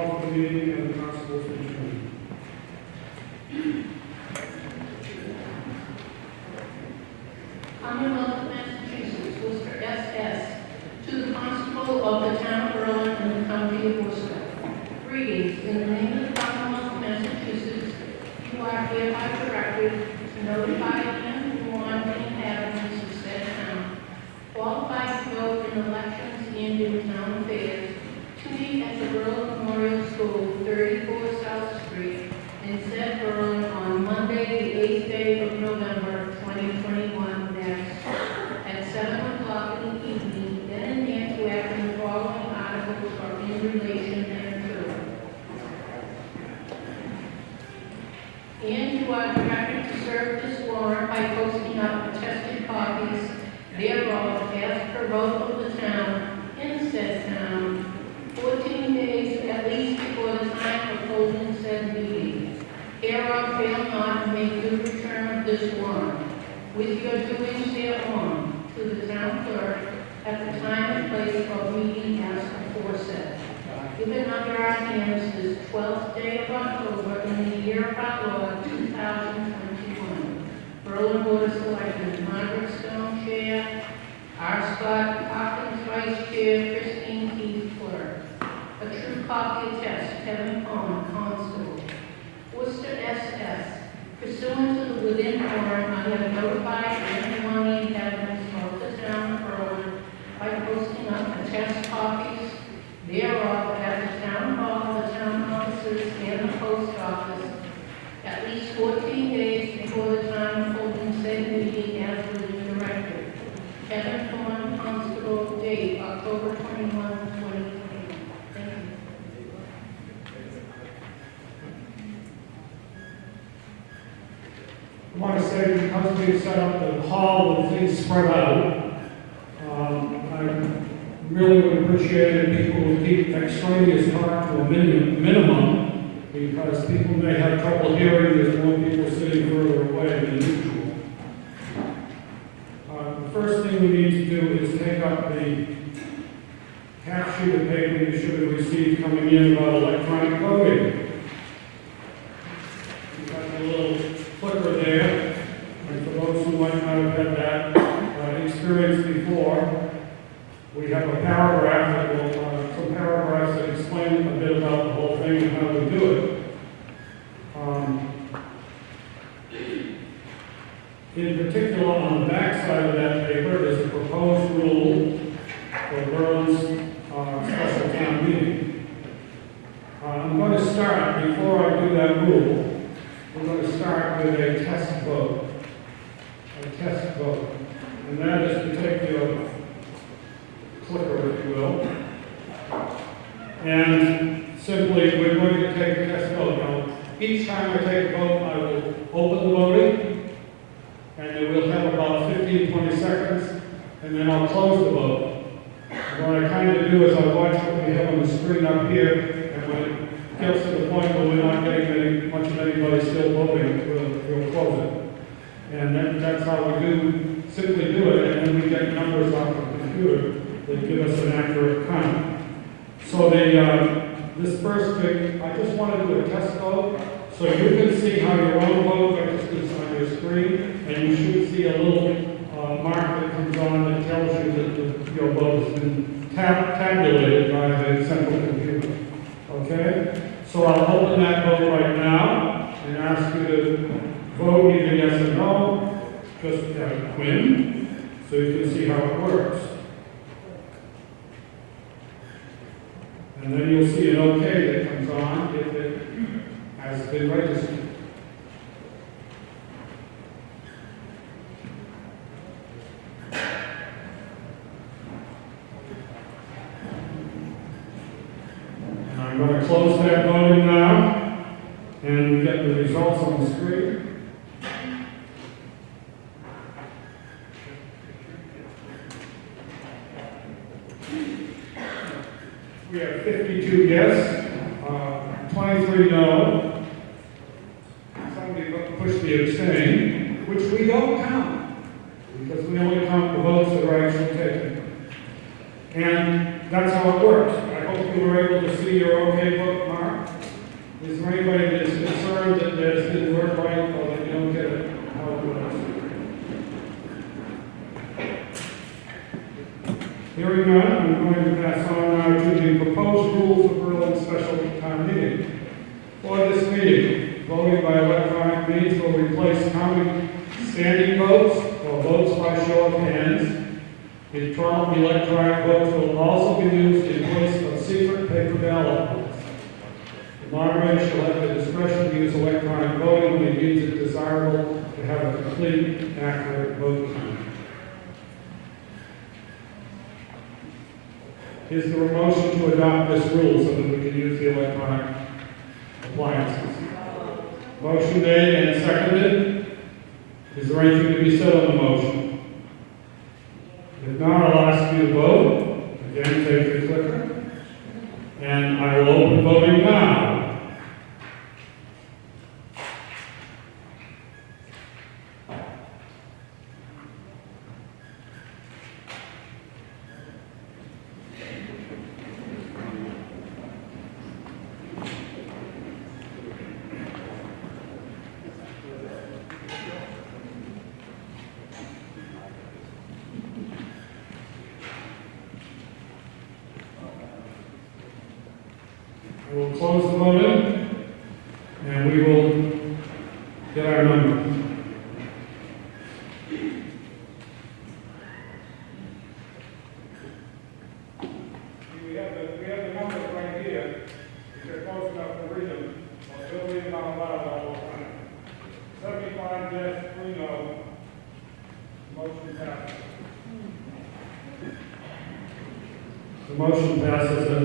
call for the meeting and the constables will join. Commonwealth of Massachusetts, Worcester SS, to the Constable of the Town of Berlin and the County of Worcester. Greetings. In the name of the Commonwealth of Massachusetts, you are hereby directed to notify and warn the inhabitants of said town, qualified to vote in elections and in town affairs, to meet at the Berlin Memorial School, 34 South Street, in said Berlin on Monday, the 8th day of November, 2021, at 7 o'clock in the evening, then and there to act on the following articles or in relation thereto. And you are directed to serve this warrant by posting up attested copies thereof as per vote of the town in said town, 14 days at least before the time of holding said meeting. Hereof fail not to make due return of this warrant, with your doings thereon, to the town clerk at the time and place of meeting as aforesaid. Given under our hands this 12th day of October in the year of our Lord 2021. Berlin Board of Selectmen, Margaret Stone, Chair. R. Scott Hawkins, Vice Chair. Christine Keith, Clerk. A true copy attest, Kevin Cohen, Constable. Worcester SS. Pursuant to the within warrant, I have notified anyone the inhabitants of the town of Berlin by posting up attest copies thereof at the town hall, the town offices, and the post office, at least 14 days before the time of holding said meeting as within directed. Kevin Thorne, Constable, date October 21, 2021. Thank you. I want to say, because we've set up the hall with things spread out, I really would appreciate it if people would keep extraneous talk to a minimum, because people may have trouble hearing. There's more people sitting further away than usual. The first thing we need to do is take up the half sheet of paper you should have received coming in about electronic voting. You've got a little clicker there, and for those who might not have had that experience before, we have a paragraph that will, some paragraphs that explain a bit about the whole thing and how we do it. In particular, on the back side of that paper is a proposed rule for Berlin's special town meeting. I'm going to start, before I do that rule, we're going to start with a test vote. A test vote. And that is to take your clicker, if you will, and simply we're going to take a test vote. Now, each time I take a vote, I will open the voting, and we'll have about 15-20 seconds, and then I'll close the vote. And what I kind of do is I watch what we have on the screen up here, and when it gets to the point where we're not getting much of anybody still voting, we'll close it. And that's how we simply do it, and then we get numbers off the computer that give us an accurate count. So this first thing, I just want to do a test vote, so you can see how your own vote registers on your screen, and you should see a little mark that comes on that tells you that your vote has been tabulated by the central computer. Okay? So I'll open that vote right now and ask you to vote either yes or no, just Quinn, so you can see how it works. And then you'll see an OK that comes on if it has been registered. And I'm going to close that voting now and get the results on the screen. We have 52 yes, 23 no. Somebody pushed the abstain, which we don't count, because we only count the votes that are actually taken. And that's how it works. I hope hopefully we're able to see your okay book, Mark. Is there anybody that is concerned that this didn't work right or that you don't get it how it works? Hearing none, I'm going to pass on now to the proposed rules of Berlin special town meeting. For this meeting, voting by electronic means will replace counting standing votes or votes by show of hands. Electronic votes will also be used in place of secret paper ballot votes. The moderator shall have the discretion to use electronic voting when he deems it desirable to have a complete, accurate vote count. Is there a motion to adopt this rule so that we can use the electronic appliances? Motion made and seconded. Is there anything to be said on the motion? If not, I'll ask you to vote. Again, take your clicker. And I will open voting now. We will close the voting, and we will get our number. We have the numbers right here. If you're close enough to read them, I'll read them out loud all the time. 75 yes, 3 no. Motion passes. The motion passes and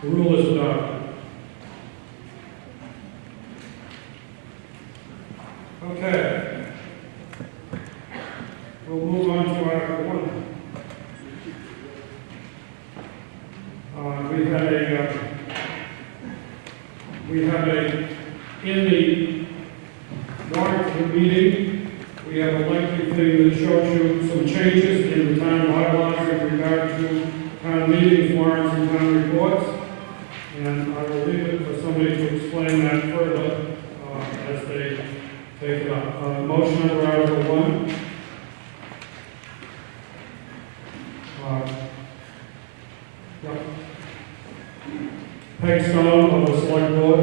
the rule is adopted. Okay. We'll move on to Article 1. In the warrant for the meeting, we have a lengthy thing that shows you some changes in the town bylaws in regard to town meetings, warrants, and town reports. And I will leave it for somebody to explain that further as they take it up. Motion under Article 1. Peg Stone of the Select Board.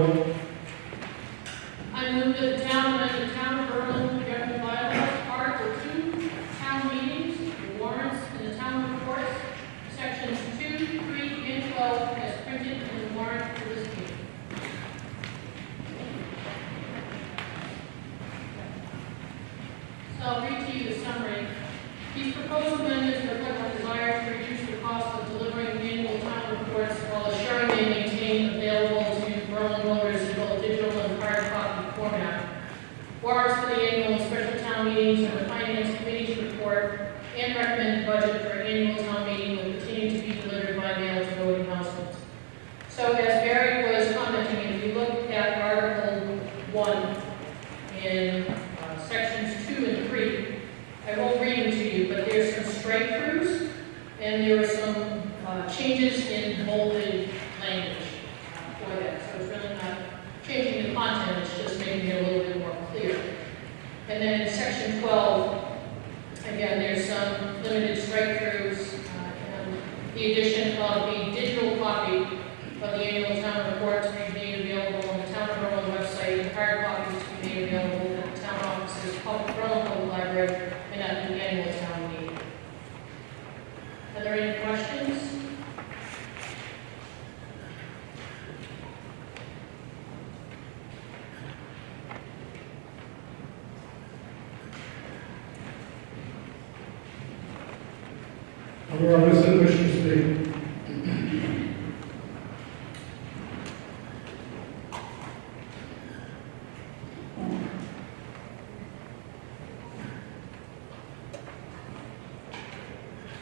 I move that the town amend the town of Berlin governing bylaws, Article 2, town meetings, the warrants, and the town reports, sections 2, 3, and 12, as printed in the warrant for this meeting. So I'll read to you the summary. These proposed amendments reflect a desire to reduce the cost of delivering annual town reports while assuring they maintain available to Berlin voters in both digital and hard copy format. Warrants for the annual and special town meetings and the Finance Committee's report and recommended budget for annual town meeting will continue to be delivered by mail to voting households. So as Barry was commenting, if you look at Article 1 in sections 2 and 3, I won't read them to you, but there's some strike-throughs and there are some changes in bolded language for that. So it's really not changing the content, it's just making it a little bit more clear. And then in section 12, again, there's some limited strike-throughs and the addition of the digital copy of the annual town report to be made available on the Town of Berlin website, and hard copies to be made available at the town offices, Berlin Public Library, and at the annual town meeting. Are there any questions? Are there others that wish to speak?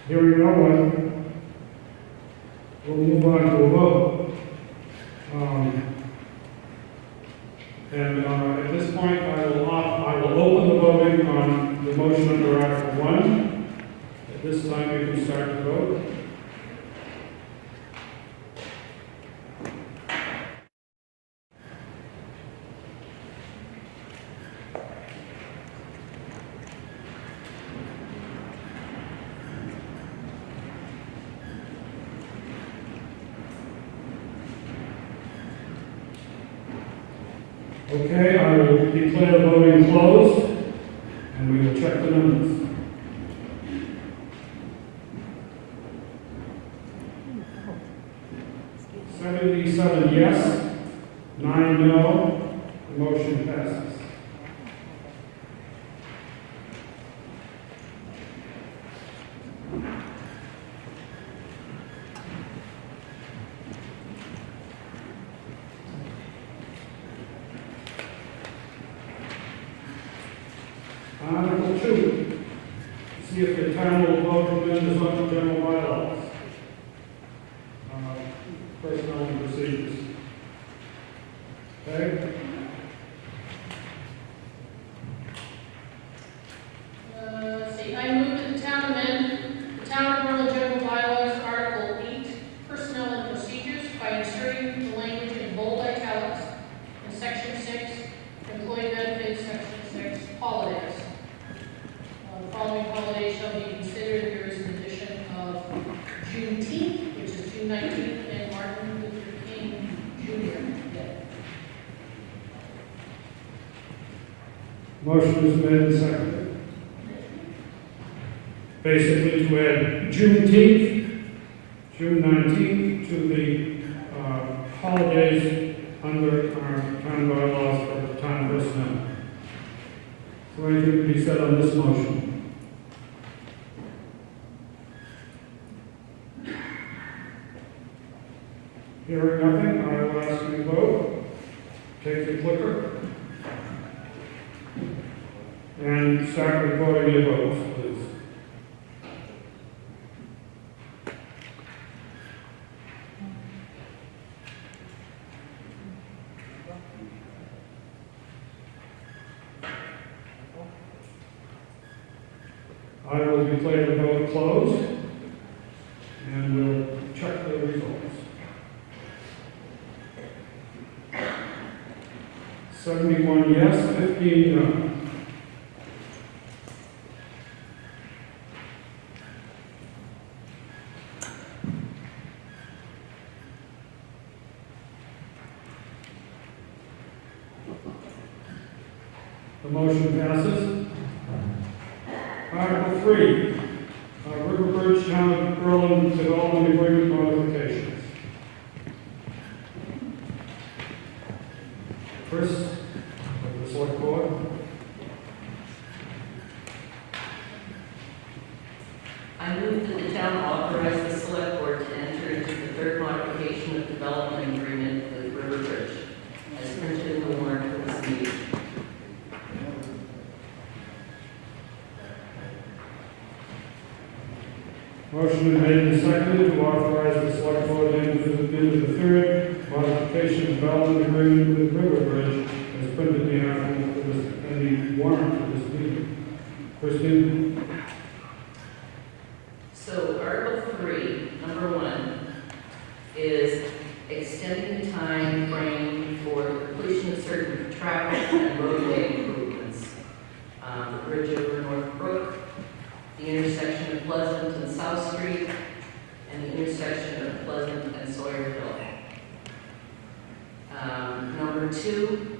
Hearing no one, we'll move on to a vote. At this point, I will open the voting on the motion under Article 1. At this time, we can start to vote. Okay, I will declare the voting closed, and we will check the numbers. 77 yes, 9 no, the motion passes. Article 2, see if the town will vote to amend the zoning general bylaws. Personnel and procedures. Okay? Let's see, I move that the town amend the town of Berlin general bylaws, Article 8, personnel and procedures, by inserting the language in bold italics in Section 6, employee benefits, Section 6, holidays. The following holidays shall be considered. There is an addition of Juneteenth, which is June 19th, and Martin Luther King Jr. Day. Motion is made and seconded. Basically to add Juneteenth, June 19th to the holidays under our town bylaws for the town personnel. So anything to be said on this motion? Hearing nothing, I will ask you to vote. Take the clicker and start recording your votes, please. I will declare the vote closed, and we'll check the results. 71 yes, 15 no. The motion passes. Article 3, River Bridge Town of Berlin Development Agreement modifications. Chris, of the Select Board. I move that the town authorize the Select Board to enter into the third modification of development agreement with River Bridge, as printed in the warrant for this meeting. Motion is made and seconded to authorize the Select Board to enter into the third modification of development agreement with River Bridge as printed in the article for this, and the warrant for this meeting. Christine? So Article 3, number 1, is extending the time frame for the completion of certain traffic and roadway improvements. The bridge over North Brook, the intersection of Pleasant and South Street, and the intersection of Pleasant and Sawyer Hill. Number 2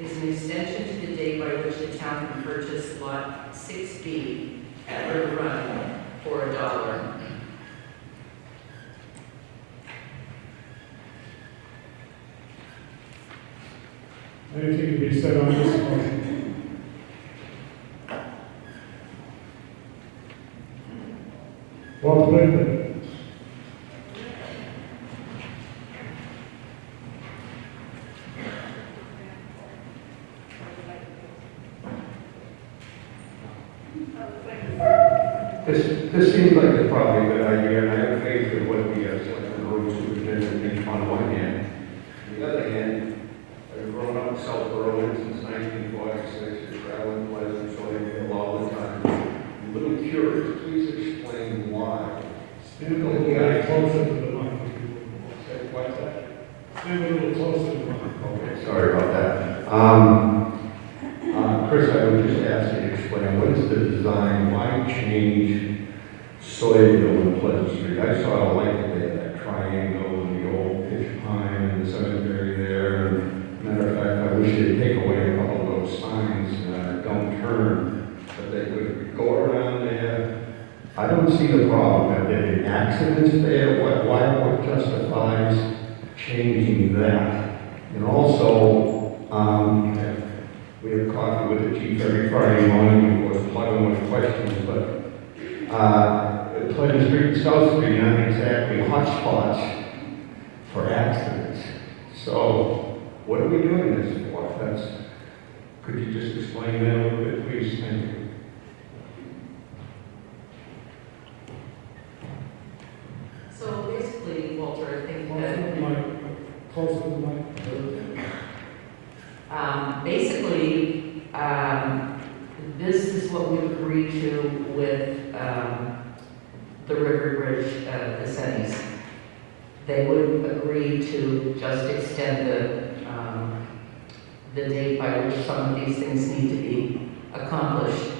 is an extension to the date by which the town can purchase Lot 6B at River Run for $1. Anything to be said on this motion? Walter Lincoln. This seems like it's probably a good idea, and I have faith in what the Selectmen Road Superintendent thinks on one hand. On the other hand, I've grown up in South Berlin since 1946, and traveling Pleasant, Sawyer all the time. I'm a little curious, please explain why. Stand a little closer to the mic. What's that? Stand a little closer to the mic. Okay, sorry about that. Chris, I would just ask you to explain, what is the design, why change Sawyerville and Pleasant Street? I saw a light there, that triangle and the old pitch pine and the cemetery there. And matter of fact, I wish they see the problem. Are there accidents there? What justifies changing that? And also, we have coffee with the chief every Friday morning, of course, plugging with questions, but Pleasant Street and South Street aren't exactly hotspots for accidents. So, what are we doing this for? Could you just explain that a little bit, please? Thank you. So basically, Walter, I think Close that to the mic. Close to the mic. basically, this is what we agreed to with the River Bridge Vicenties. They would agree to just extend the date by which some of these things need to be accomplished.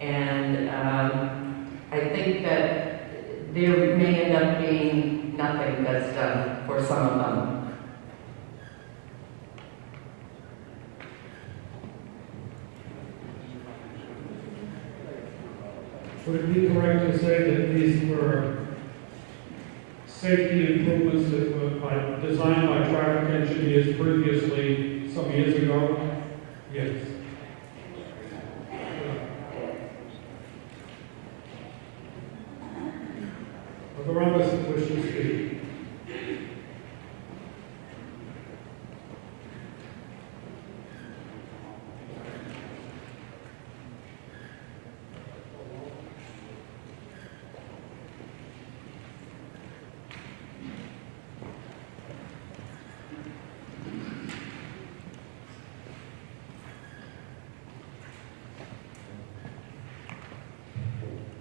And I think that there may end up being nothing that's done for some of them. Would it be correct to say that these were safety improvements that were designed by traffic engineers previously, some years ago? Yes. Are there others that wish to speak?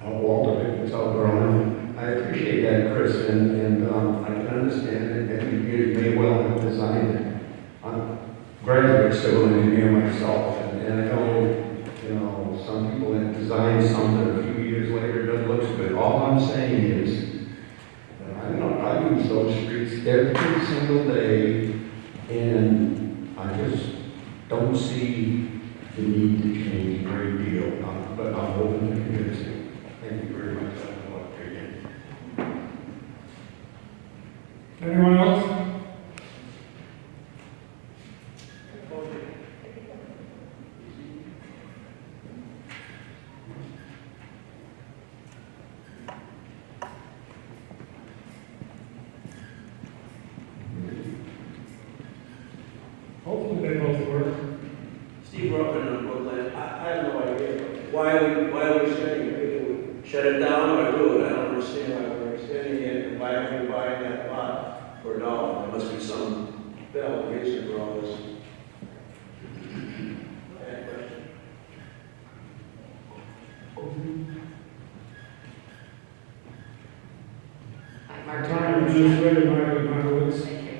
Walter Vickens, I appreciate that, Chris, and I can understand it, and you may well have designed it. I'm a graduate civil engineer myself, and I know, some people have designed something a few years later, it looks good. All I'm saying is, I use those streets every single day, and I just don't see the need to change a great deal, but I'm open to convincing. Thank you very much. Anyone else? Hopefully they both work. Steve Ruppin in Brooklyn. I have no idea. Why are we extending it? We can shut it down or do it. I don't understand why we're extending it and why are we buying that lot for $1? There must be some valid reason for all this. Bad question. Mark Time administrator, Margaret. Thank you.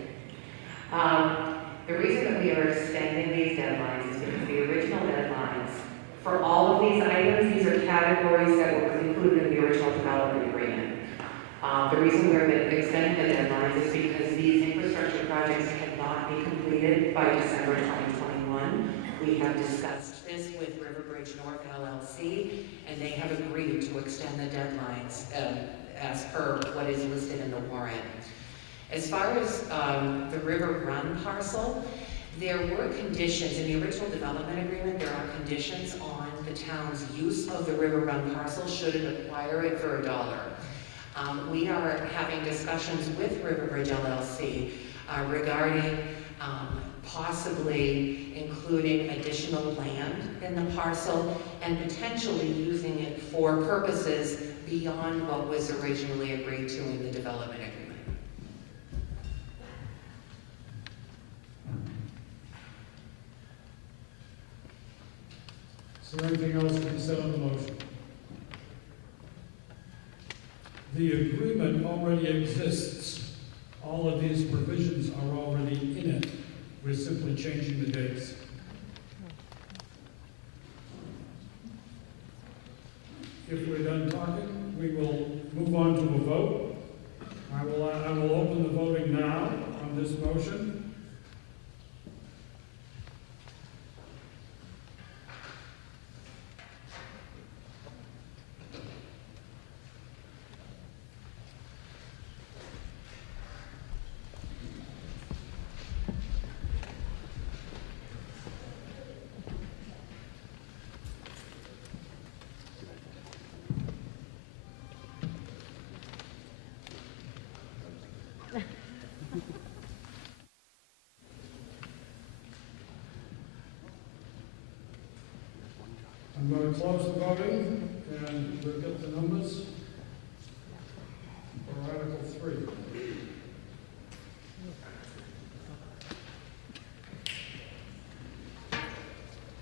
The reason that we are extending these deadlines is because the original deadlines for all of these items, these are categories that were included in the original development agreement. The reason we're extending the deadlines is because these infrastructure projects cannot be completed by December 2021. We have discussed this with Riverbridge North LLC, and they have agreed to extend the deadlines as per what is listed in the warrant. As far as the River Run parcel, there were conditions in the original development agreement. There are conditions on the town's use of the River Run parcel should it acquire it for $1. We are having discussions with Riverbridge LLC regarding possibly including additional land in the parcel and potentially using it for purposes beyond what was originally agreed to in the development agreement. Is there anything else to be said on the motion? The agreement already exists. All of these provisions are already in it. We're simply changing the dates. If we're done talking, we will move on to a vote. I will open the voting now on this motion. I'm going to close the voting, and we'll get the numbers for Article 3.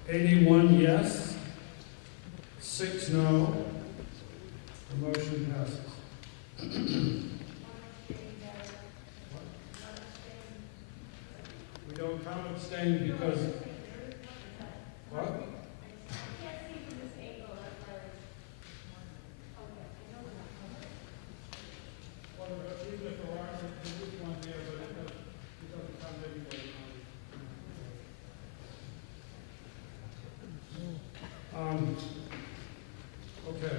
"81 yes, 6 no. The motion passes. We don't count abstain because, what? Well, even if there are, there is one there, but it doesn't count anyway. Okay.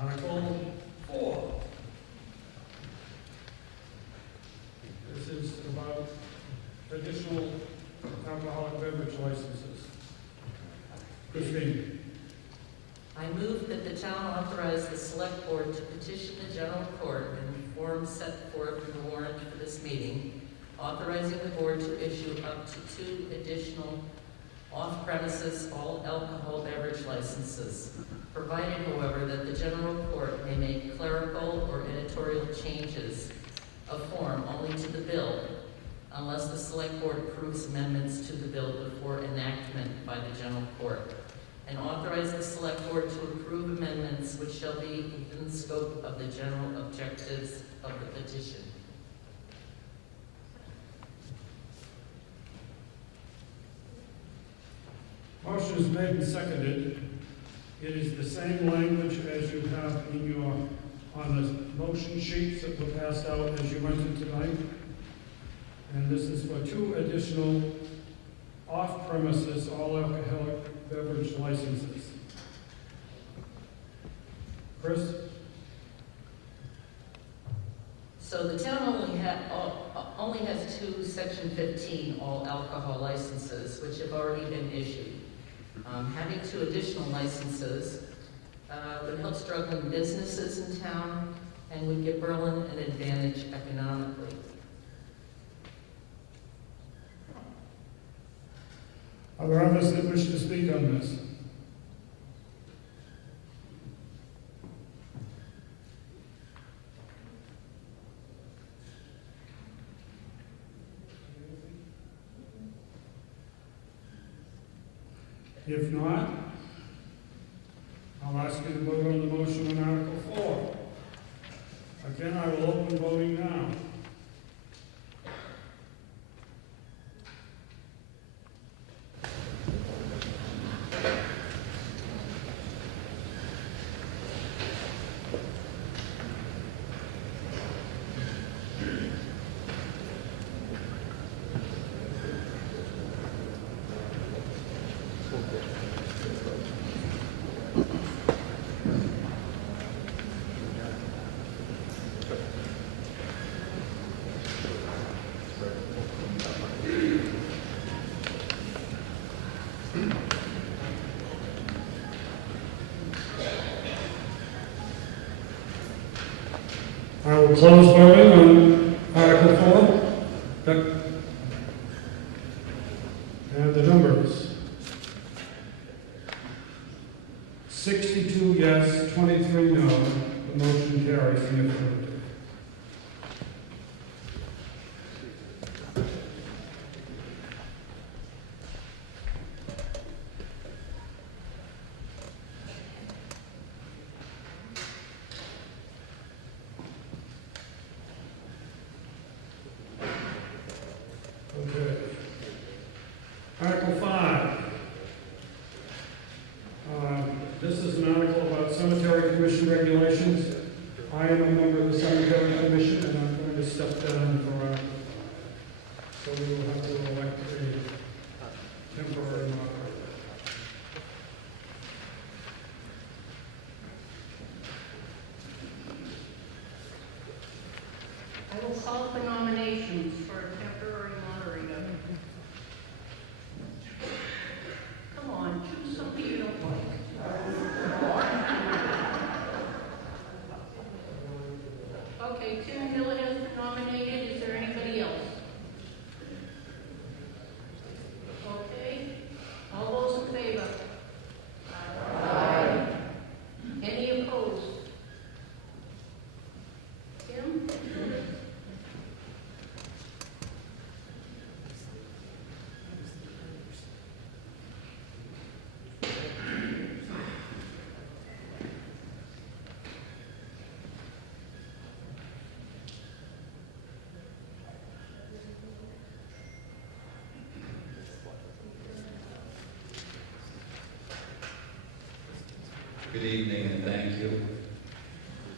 Article 4. This is about additional alcoholic beverage licenses. Christine. I move that the town authorize the select board to petition the general court in the form set forth in the warrant for this meeting, authorizing the board to issue up to 2 additional off-premises all alcohol beverage licenses, provided, however, that the general court may make clerical or editorial changes of form only to the bill, unless the select board approves amendments to the bill before enactment by the general court, and authorize the select board to approve amendments which shall be within the scope of the general objectives of the petition. Motion is made and seconded. It is the same language as you have in your, on the motion sheets that were passed out as you went in tonight. And this is for 2 additional off-premises all alcoholic beverage licenses. Chris? So the town only has 2 Section 15 all alcohol licenses, which have already been issued. Having 2 additional licenses would help struggling businesses in town and would give Berlin an advantage economically. Are there others that wish to speak on this? If not, I'll ask you to vote on the motion on Article 4. Again, I will open voting now. I will close voting on Article 4. And the numbers. 62 yes, 23 no. The motion carries in the affirmative. Okay. Article 5. This is an article about cemetery commission regulations. I am a member of the cemetery commission, and I'm going to step down for, so we will have to elect a temporary moderator. I will call for nominations for a temporary moderator. Come on, choose something you don't like. Okay, Tim Miller has been nominated. Is there anybody else? Okay. All those in favor? Aye. Any opposed? Tim? Good evening and thank you.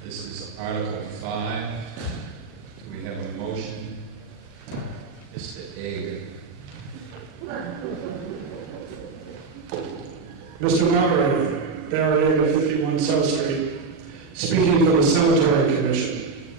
This is Article 5. Do we have a motion? Mr. Ager. Mr. Moderator, Barry Ager, 51 South Street, speaking for the Cemetery Commission.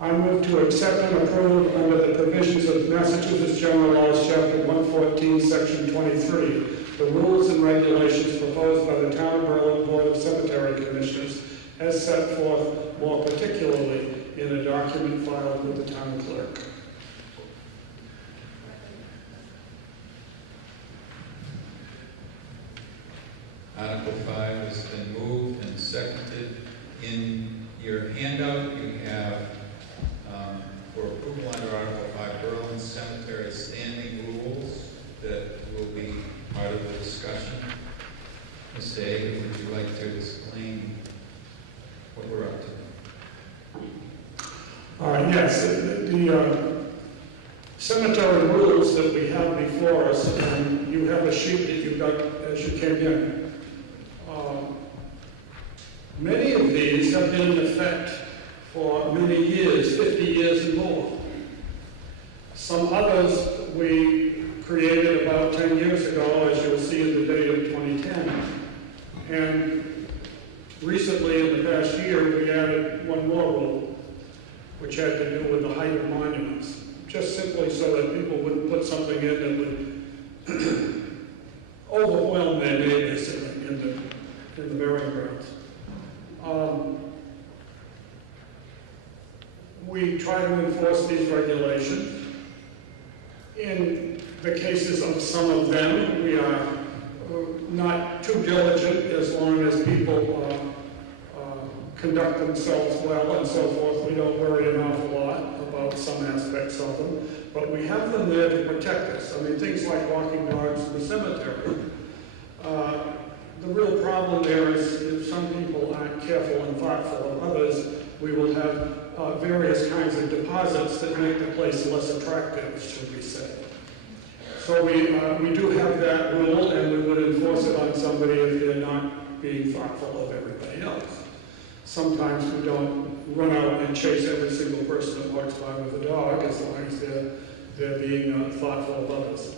I move to accept and approve under the provisions of Massachusetts General Laws, Chapter 114, Section 23, the rules and regulations proposed by the Town of Berlin Board of Cemetery Commissioners as set forth more particularly in a document filed with the town clerk. Article 5 has been moved and seconded. In your handout, you have for approval under Article 5 Berlin Cemetery standing rules that will be part of the discussion. Mr. Ager, would you like to explain what we're up to? Yes, the cemetery rules that we have before us, and you have a sheet that you got as you came in. Many of these have been in effect for many years, 50 years and more. Some others we created about 10 years ago, as you'll see in the date of 2010. And recently, in the past year, we added one more rule, which had to do with the height of monuments, just simply so that people wouldn't put something in that would overwhelm their neighbors in the burying grounds. We try to enforce these regulations. In the cases of some of them, we are not too diligent as long as people conduct themselves well and so forth. We don't worry an awful lot about some aspects of them, but we have them there to protect us. I mean, things like walking dogs to the cemetery. The real problem there is if some people aren't careful and thoughtful, and others, we will have various kinds of deposits that make the place less attractive, should we say. So we do have that rule, and we would enforce it on somebody if they're not being thoughtful of everybody else. Sometimes we don't run out and chase every single person that walks by with a dog, as long as they're being thoughtful of others.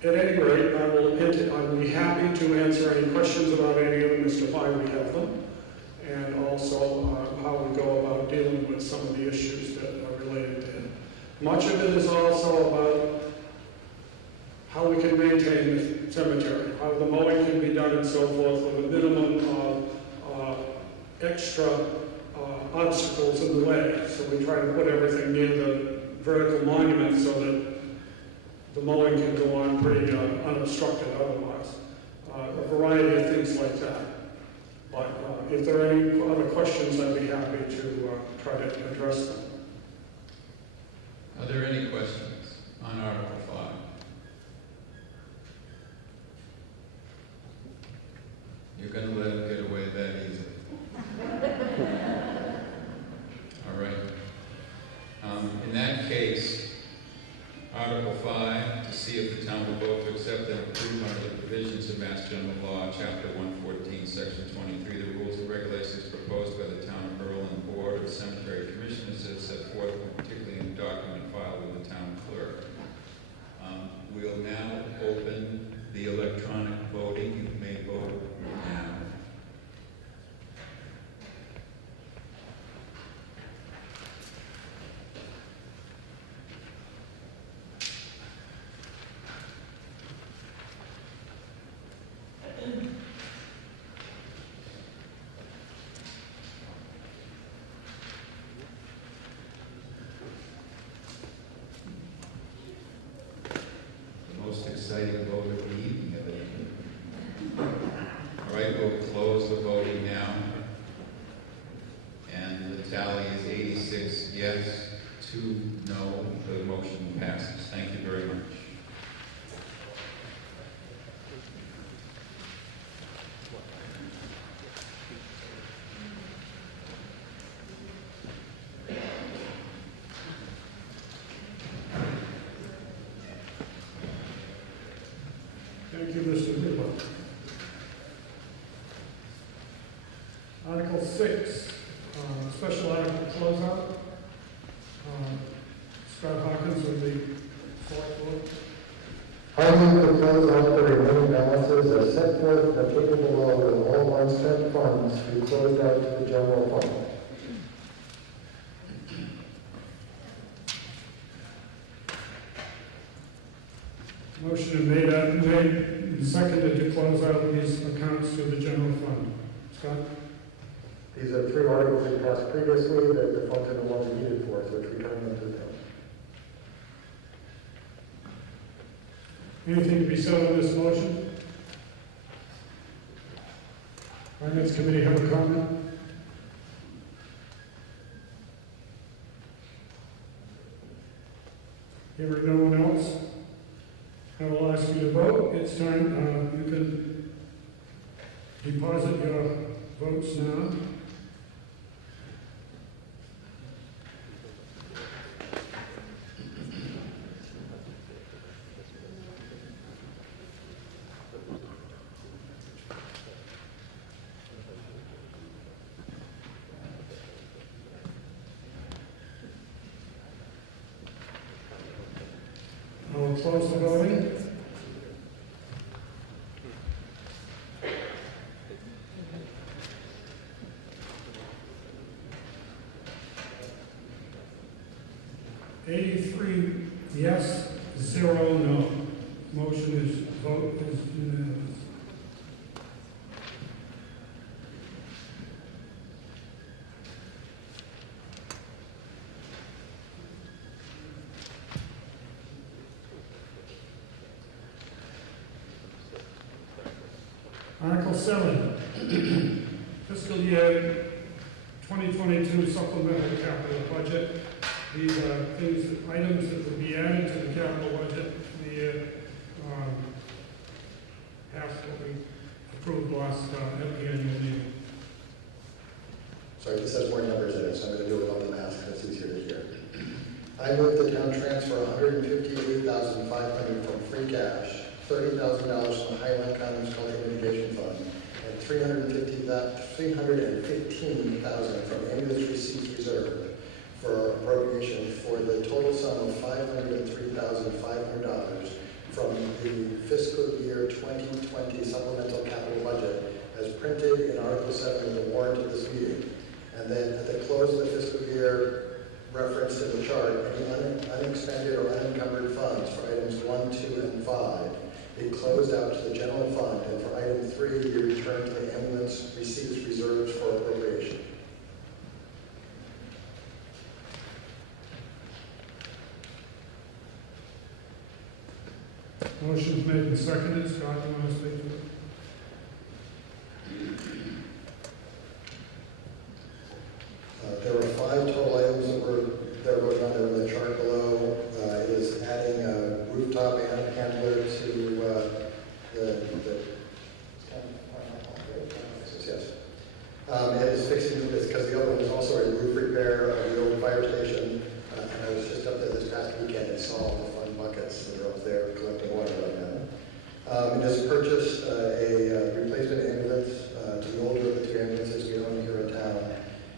At any rate, I'll be happy to answer any questions about any of them as to why we have them, and also how we go about dealing with some of the issues that are related to it. Much of it is also about how we can maintain the cemetery, how the mowing can be done and so forth with a minimum of extra obstacles in the way. So we try to put everything near the vertical monument so that the mowing can go on pretty unobstructed otherwise. A variety of things like that. But if there are any other questions, I'd be happy to try to address them. Are there any questions on Article 5? You're going to let him get away that easily. All right. In that case, Article 5, to see if the town will vote to accept and approve under the provisions of Mass General Law, Chapter 114, Section 23, the rules and regulations proposed by the Town of Berlin Board of Cemetery Commissioners as set forth, particularly in the document filed with the town clerk. We'll now open the electronic voting. You may vote now. exciting vote of the evening of it. All right, we'll close the voting now. And the tally is 86 yes, 2 no. The motion passes. Thank you very much. Thank you, Mr. Whitlow. Article 6, special article closeout. Scott Hawkins with the select board. I move to close out the remaining balances as set forth in the table below with all unspent funds to be closed out to the general fund. Motion made and seconded to close out these accounts to the general fund. Scott? These are 3 articles we passed previously that the funds are no longer needed for, so it's returning them to the town. Anything to be said on this motion? Finance Committee have a comment? Hearing no one else, I will ask you to vote. It's time. You can deposit your votes now. I will close the voting. Yes, 0 no. Vote is unanimous. Article 7, fiscal year 2022 supplemental capital budget. These are items that will be added to the capital budget for the year past what we approved last at the annual meeting. Sorry, this has more numbers in it, so I'm going to do it on the math because it's easier to hear. I move the town transfer $158,500 from free cash, $30,000 from the Highland Commons Cultural Mitigation Fund, and $315,000 from ambulance receipts reserve for appropriation for the total sum of $503,500 from the fiscal year 2020 supplemental capital budget as printed in Article 7 of the warrant of this meeting. And then at the close of the fiscal year referenced in the chart, any unexpended or unencumbered funds for items 1, 2, and 5 be closed out to the general fund, and for item 3 be returned to the ambulance receipts reserves for appropriation. Motion's made and seconded. Scott, you want to speak to it? There were 5 total items that were voted on in the chart below. It is adding a rooftop and handler to yes. It is fixing this because the other one was also a roof repair of the old fire station. And I was just up there this past weekend and saw all the fun buckets that are up there collecting water right now. It has purchased a replacement ambulance to the older of the 2 ambulances we own here in town.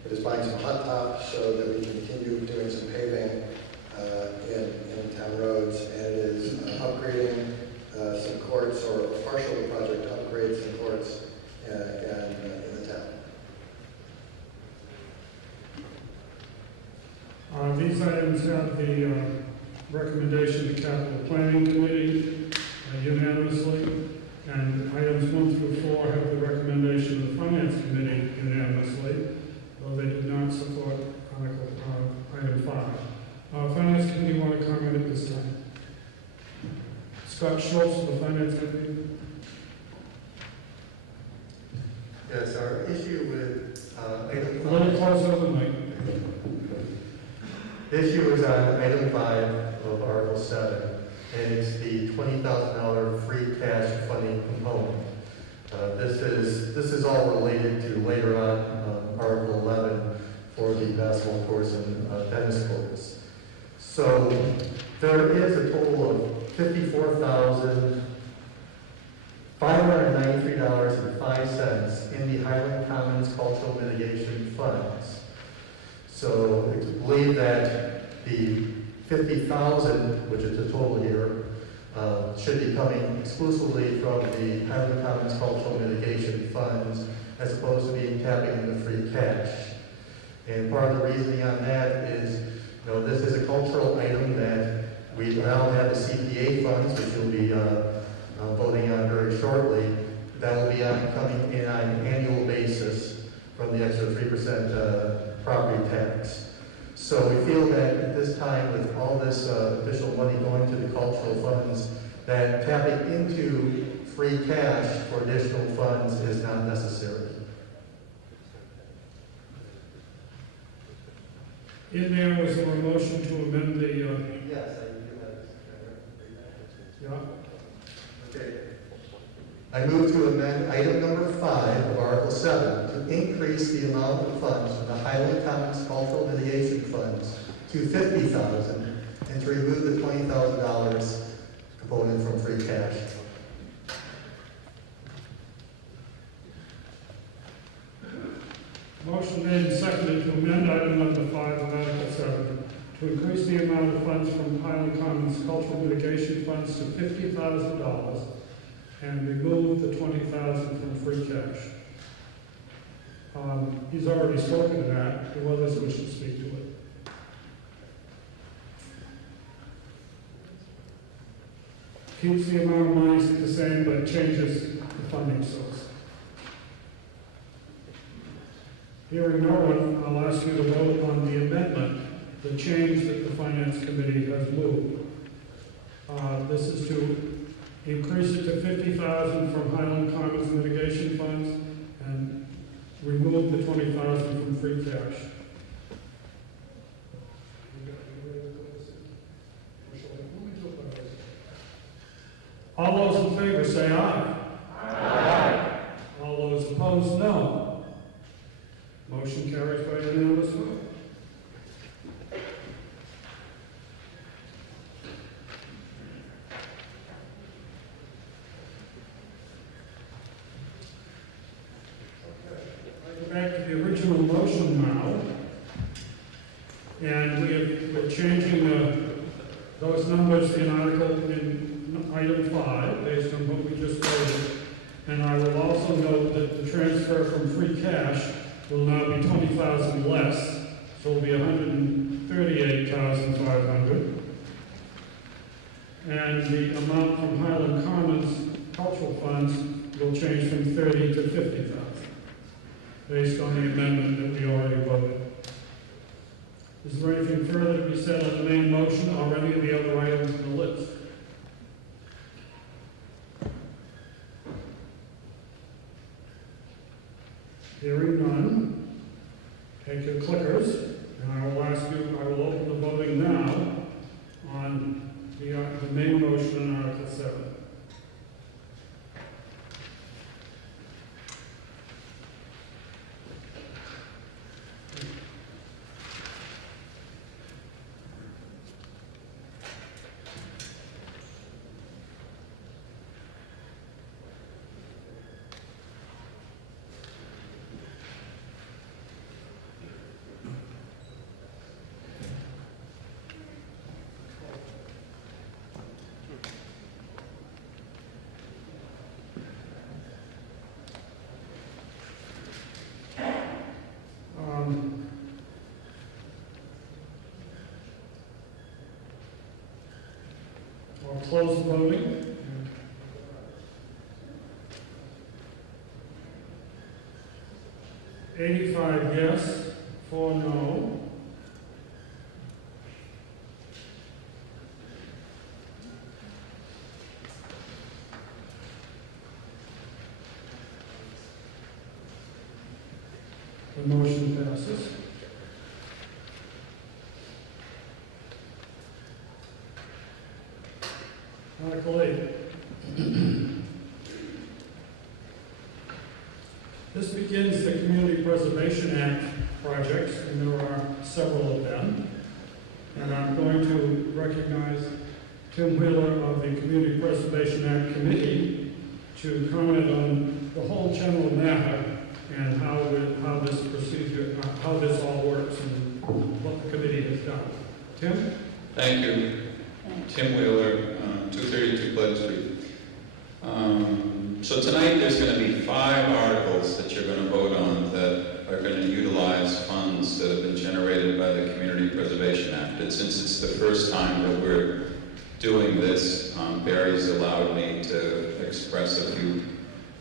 It is buying some hot tops so that we can continue doing some paving in town roads, and it is upgrading some courts, or partial the project to upgrade some courts in the town. These items have the recommendation of the Capital Planning Committee unanimously, and items 1 through 4 have the recommendation of the Finance Committee unanimously, though they did not support item 5. Finance Committee want to comment at this time? Scott Schultz, the Finance Committee. Yes, our issue with item A little 5. closer to the mic. The issue is on item 5 of Article 7, and it's the $20,000 free cash funding component. This is all related to later on Article 11 for the basketball courts and tennis courts. So there is a total of $54,593.05 in the Highland Commons Cultural Mitigation Funds. So it's believed that the $50,000, which is the total here, should be coming exclusively from the Highland Commons Cultural Mitigation Funds as opposed to being tapping into free cash. And part of the reasoning on that is, this is a cultural item that we now have the CPA funds, which you'll be voting on very shortly. That will be coming in on an annual basis from the extra 3% property tax. So we feel that at this time, with all this additional money going to the cultural funds, that tapping into free cash for additional funds is not necessary. In there was a motion to amend the, Yes, I do have. yeah, Okay. I move to amend item number 5 of Article 7 to increase the amount of funds from the Highland Commons Cultural Mitigation Funds to $50,000 and to remove the $20,000 component from free cash. motion made and seconded to amend item number 5 of Article 7 to increase the amount of funds from Highland Commons Cultural Mitigation Funds to $50,000 and remove the $20,000 from free cash. He's already spoken to that. Do others wish to speak to it? Keeps the amount of money the same, but changes the funding source. Hearing no one, I'll ask you to vote on the amendment, the change that the Finance Committee has moved. This is to increase it to $50,000 from Highland Commons mitigation funds and remove the $20,000 from free cash. All those in favor say aye. Aye. All those opposed, no. Motion carries by unanimous vote. Back to the original motion now, and we're changing those numbers in item 5 based on what we just voted. And I will also note that the transfer from free cash will now be $20,000 less, so it'll be $138,500. And the amount from Highland Commons Cultural Funds will change from $30,000 to $50,000. Based on the amendment that we already voted. Is there anything further to be said on the main motion or any of the other items in the list? Hearing none, take your clickers, and I will open the voting now on the main motion in Article 7. I'll close the voting. $85 yes, 4 no. The motion passes. Article 8. This begins the Community Preservation Act projects, and there are several of them. And I'm going to recognize Tim Wheeler of the Community Preservation Act Committee to comment on the whole general matter and how this procedure, how this all works and what the committee has done. Tim? Thank you. Tim Wheeler, 232 Blood Street. So tonight there's going to be 5 articles that you're going to vote on that are going to utilize funds that have been generated by the Community Preservation Act. And since it's the first time that we're doing this, Barry's allowed me to express a few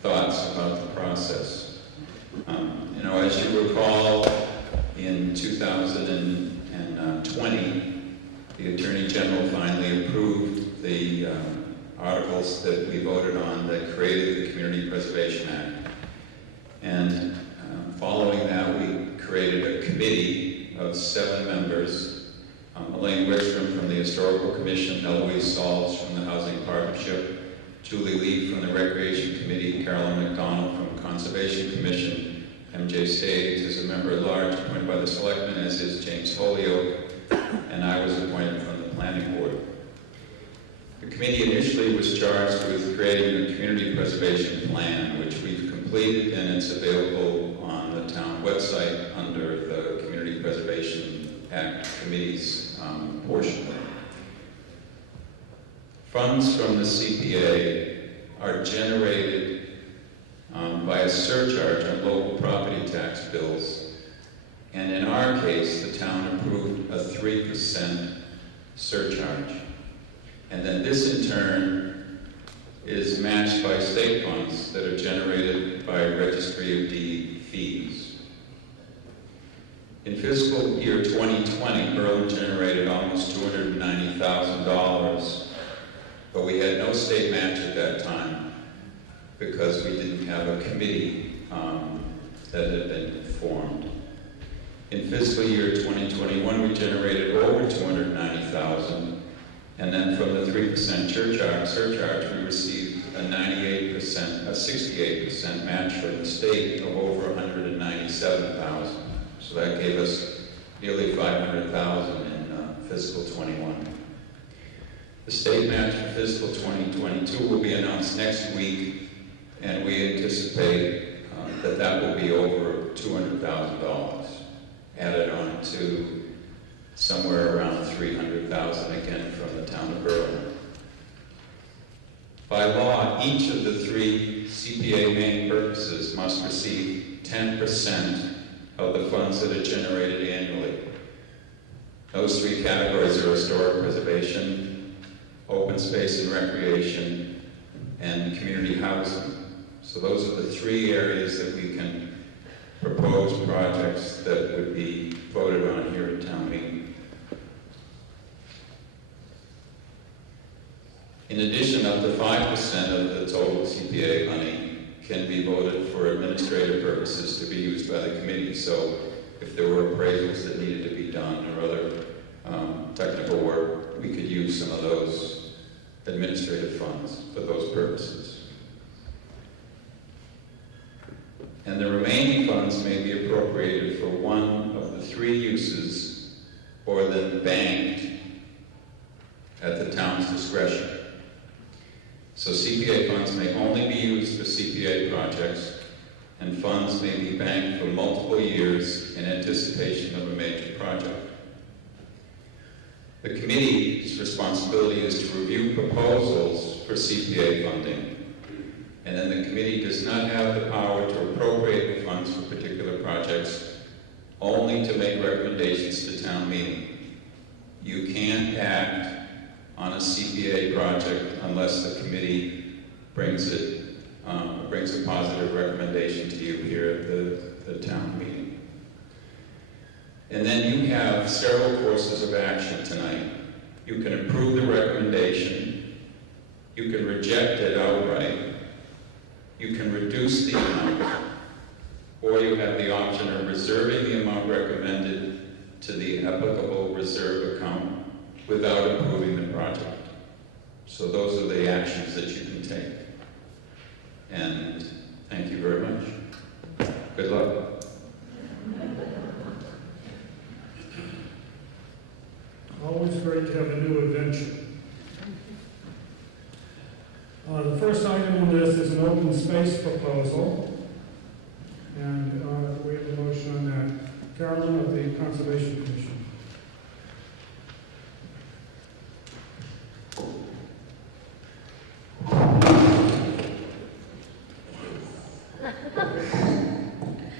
thoughts about the process. As you recall, in 2020, the Attorney General finally approved the articles that we voted on that created the Community Preservation Act. And following that, we created a committee of 7 members. Elaine Wickstrom from the Historical Commission, Eloise Sauls from the Housing Partnership, Julie Lee from the Recreation Committee, Carolyn McDonald from the Conservation Commission, MJ Staggs is a member at large appointed by the Selectmen, as is James Holyoke, and I was appointed from the Planning Board. The committee initially was charged with creating a community preservation plan, which we've completed, and it's available on the town website under the Community Preservation Act Committee's portion. Funds from the CPA are generated by a surcharge on local property tax bills, and in our case, the town approved a 3% surcharge. And then this in turn is matched by state funds that are generated by Registry of Deed fees. In fiscal year 2020, Berlin generated almost $290,000, but we had no state match at that time because we didn't have a committee that had been formed. In fiscal year 2021, we generated over $290,000. And then from the 3% surcharge, we received a 68% match from the state of over $197,000. So that gave us nearly $500,000 in fiscal 21. The state match for fiscal 2022 will be announced next week, and we anticipate that will be over $200,000, added on to somewhere around $300,000 again from the town of Berlin. By law, each of the 3 CPA main purposes must receive 10% of the funds that are generated annually. Those 3 categories are historic preservation, open space and recreation, and community housing. So those are the 3 areas that we can propose projects that would be voted on here at town meeting. In addition, up to 5% of the total CPA money can be voted for administrative purposes to be used by the committee. So if there were appraisals that needed to be done or other technical work, we could use some of those administrative funds for those purposes. And the remaining funds may be appropriated for one of the 3 uses or then banked at the town's discretion. So CPA funds may only be used for CPA projects, and funds may be banked for multiple years in anticipation of a major project. The committee's responsibility is to review proposals for CPA funding, and then the committee does not have the power to appropriate the funds for particular projects, only to make recommendations to town meeting. You can't act on a CPA project unless the committee brings a positive recommendation to you here at the town meeting. And then you have several courses of action tonight. You can approve the recommendation, you can reject it outright, you can reduce the amount, or you have the option of reserving the amount recommended to the applicable reserve account without approving the project. So those are the actions that you can take. And thank you very much. Good luck. Always great to have a new adventure. The first item on this is an open space proposal. And we have a motion on that. Carolyn of the Conservation Commission.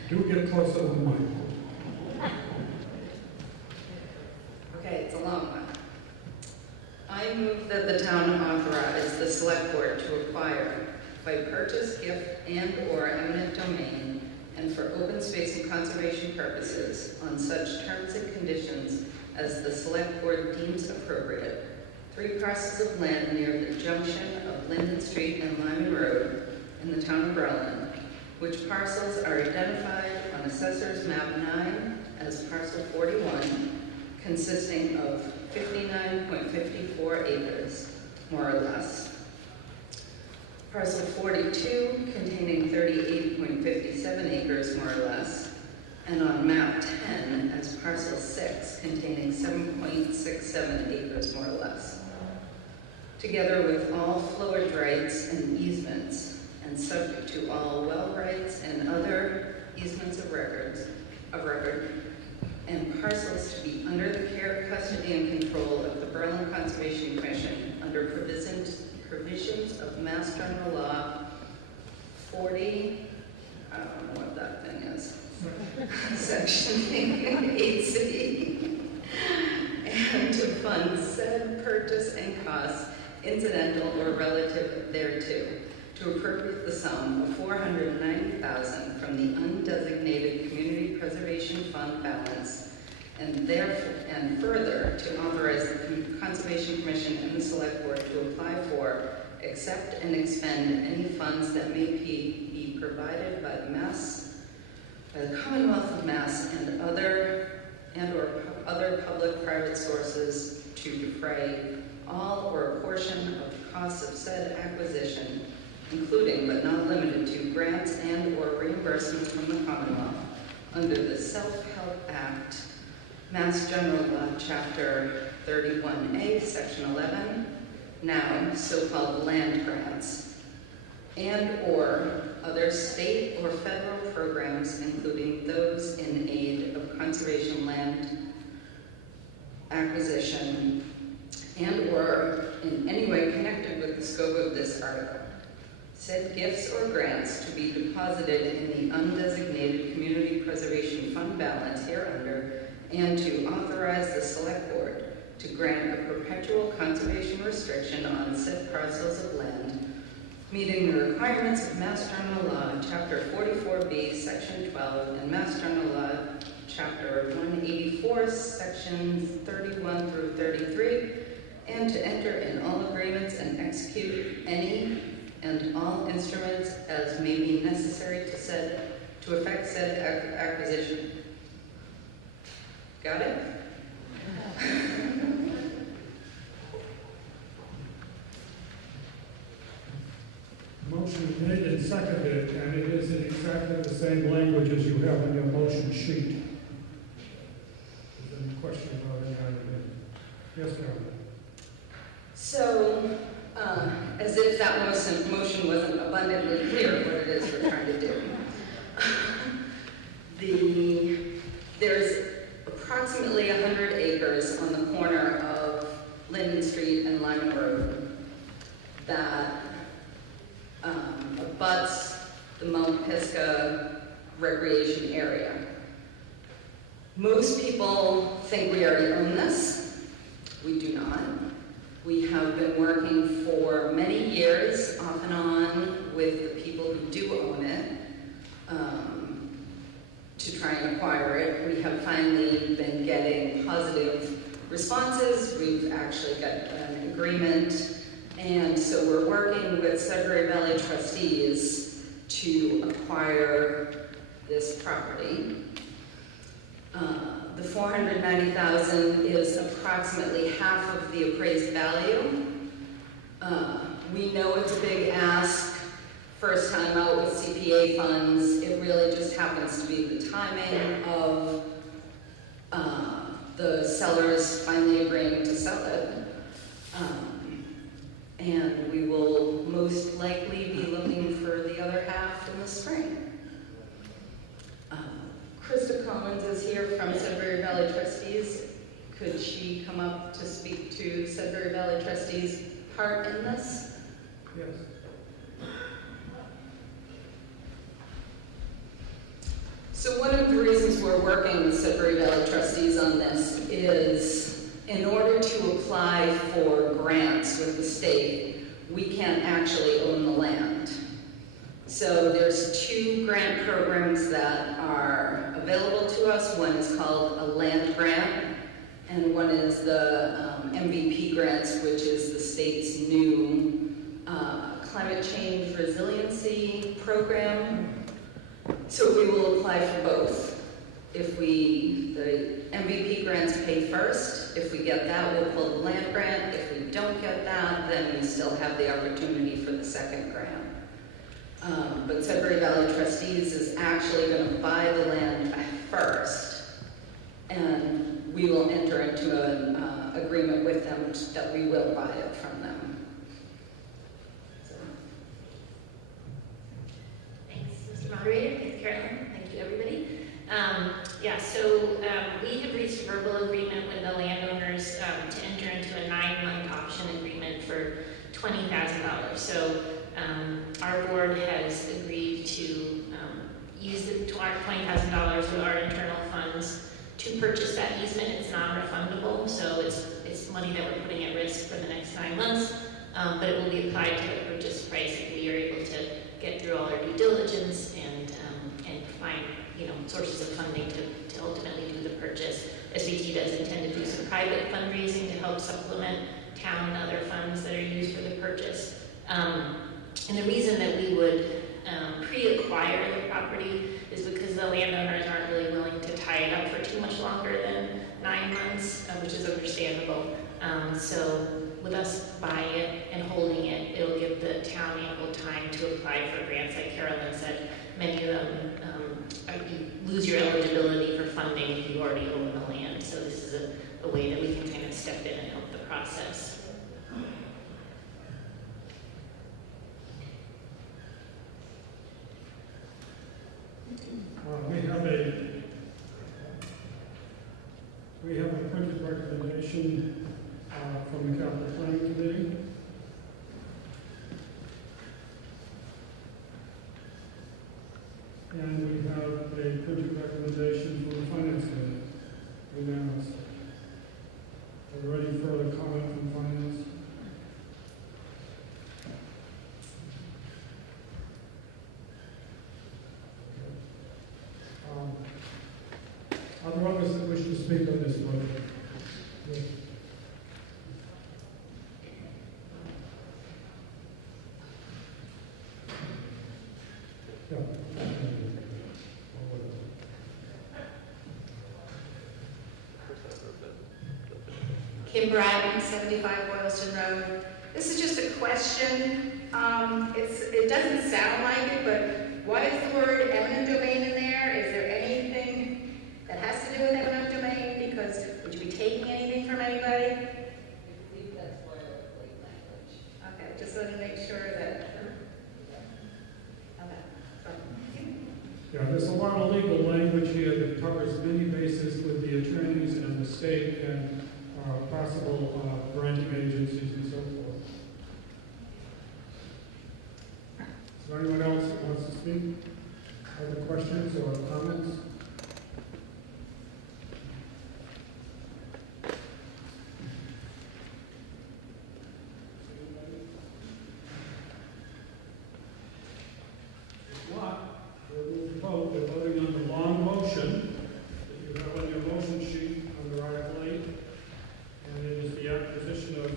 Do get closer to the mic. Okay, it's a long one. I move that the town authorize the select board to acquire, by purchase, gift, and/or eminent domain, and for open space and conservation purposes, on such terms and conditions as the select board deems appropriate, 3 parcels of land near the junction of Linden Street and Lyman Road in the town of Berlin, which parcels are identified on Assessor's Map 9 as parcel 41, consisting of 59.54 acres, more or less. Parcel 42, containing 38.57 acres, more or less, and on map 10 as parcel 6, containing 7.67 acres, more or less. Together with all flowage rights and easements, and subject to all well rights and other easements of record, and parcels to be under the care, custody, and control of the Berlin Conservation Commission under provisions of Mass General Law 40, I don't know what that thing is, Section 8C, and to fund said purchase and costs incidental or relative thereto, to appropriate the sum of $490,000 from the undesignated Community Preservation Fund balance, and further to authorize the Conservation Commission and the Select Board to apply for, accept, and expend any funds that may be provided by the Commonwealth of Mass and or other public-private sources to defray all or a portion of the costs of said acquisition, including but not limited to grants and or reimbursements from the Commonwealth under the Self-Help Act, Mass General Law, Chapter 31A, Section 11, now so-called land grants, and or other state or federal programs, including those in aid of conservation land acquisition, and or in any way connected with the scope of this article. Said gifts or grants to be deposited in the undesignated Community Preservation Fund balance hereunder, and to authorize the Select Board to grant a perpetual conservation restriction on said parcels of land, meeting the requirements of Mass General Law, Chapter 44B, Section 12, and Mass General Law, Chapter 184, Sections 31 through 33, and to enter in all agreements and execute any and all instruments as may be necessary to effect said acquisition. Got it? Motion made and seconded, and it is in exactly the same language as you have on your motion sheet. Is there any question about any item? Yes, Carolyn. So, as if that motion wasn't abundantly clear what it is we're trying to do. There's approximately 100 acres on the corner of Linden Street and Lyman Road that abuts the Mount Pisgah recreation area. Most people think we already own this. We do not. We have been working for many years, off and on, with the people who do own it, to try and acquire it. We have finally been getting positive responses. We've actually got an agreement, and so we're working with Sudbury Valley trustees to acquire this property. The $490,000 is approximately half of the appraised value. We know it's a big ask, first time out with CPA funds. It really just happens to be the timing of the sellers finally agreeing to sell it. And we will most likely be looking for the other half in the spring. Krista Collins is here from Sudbury Valley Trustees. Could she come up to speak to Sudbury Valley Trustees' part in this? Yes. So one of the reasons we're working with Sudbury Valley Trustees on this is in order to apply for grants with the state, we can't actually own the land. So there's 2 grant programs that are available to us. One is called a land grant, and one is the MVP grants, which is the state's new climate change resiliency program. So we will apply for both. If the MVP grants pay first, if we get that, we'll pull the land grant. If we don't get that, then we still have the opportunity for the second grant. But Sudbury Valley Trustees is actually going to buy the land first, and we will enter into an agreement with them that we will buy it from them. So. Thanks, Mr. Moderator. Thanks, Carolyn. Thank you, everybody. We have reached a verbal agreement with the landowners to enter into a 9-month option agreement for $20,000. So our board has agreed to use the $20,000 of our internal funds to purchase that easement. It's non-refundable, so it's money that we're putting at risk for the next 9 months, but it will be applied to the purchase price if we are able to get through all our due diligence and find sources of funding to ultimately do the purchase. SVT does intend to do some private fundraising to help supplement town and other funds that are used for the purchase. And the reason that we would pre-acquire the property is because the landowners aren't really willing to tie it up for too much longer than 9 months, which is understandable. So with us buying it and holding it, it'll give the town ample time to apply for grants. Like Carolyn said, many of them you lose your eligibility for funding if you already own the land. So this is a way that we can kind of step in and help the process. We have a printed recommendation from the Capital Planning Committee. And we have a printed recommendation from the Finance Committee. Unanimous. Are there any further comment from Finance? Are there others that wish to speak on this vote? Yes. Yeah. Kim Bratton, 75 Boylston Road. This is just a question. It doesn't sound like it, but why is the word eminent domain in there? Is there anything that has to do with eminent domain? Because would you be taking anything from anybody? I believe that's boilerplate language. Okay, just wanted to make sure that. Okay. Yeah, there's a lot of legal language here that covers many bases with the attorneys and the state and possible granting agencies and so forth. Is there anyone else that wants to speak? Other questions or comments? If not, we'll move to vote. We're voting on the long motion that you have on your motion sheet under Article 8. And it is the acquisition of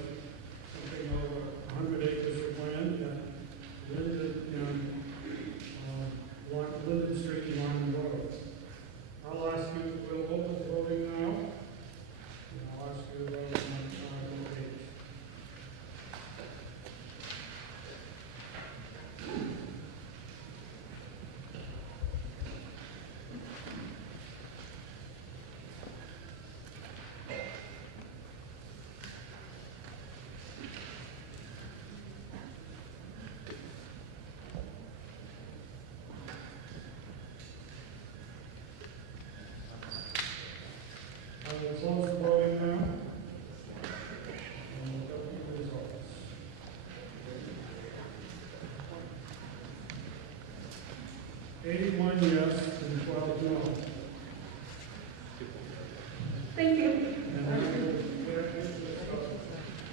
something over 100 acres of land at Linden Street in Lyman Road. will close the voting now. And we'll get the results. 81 yes and 12 no. Thank you. And that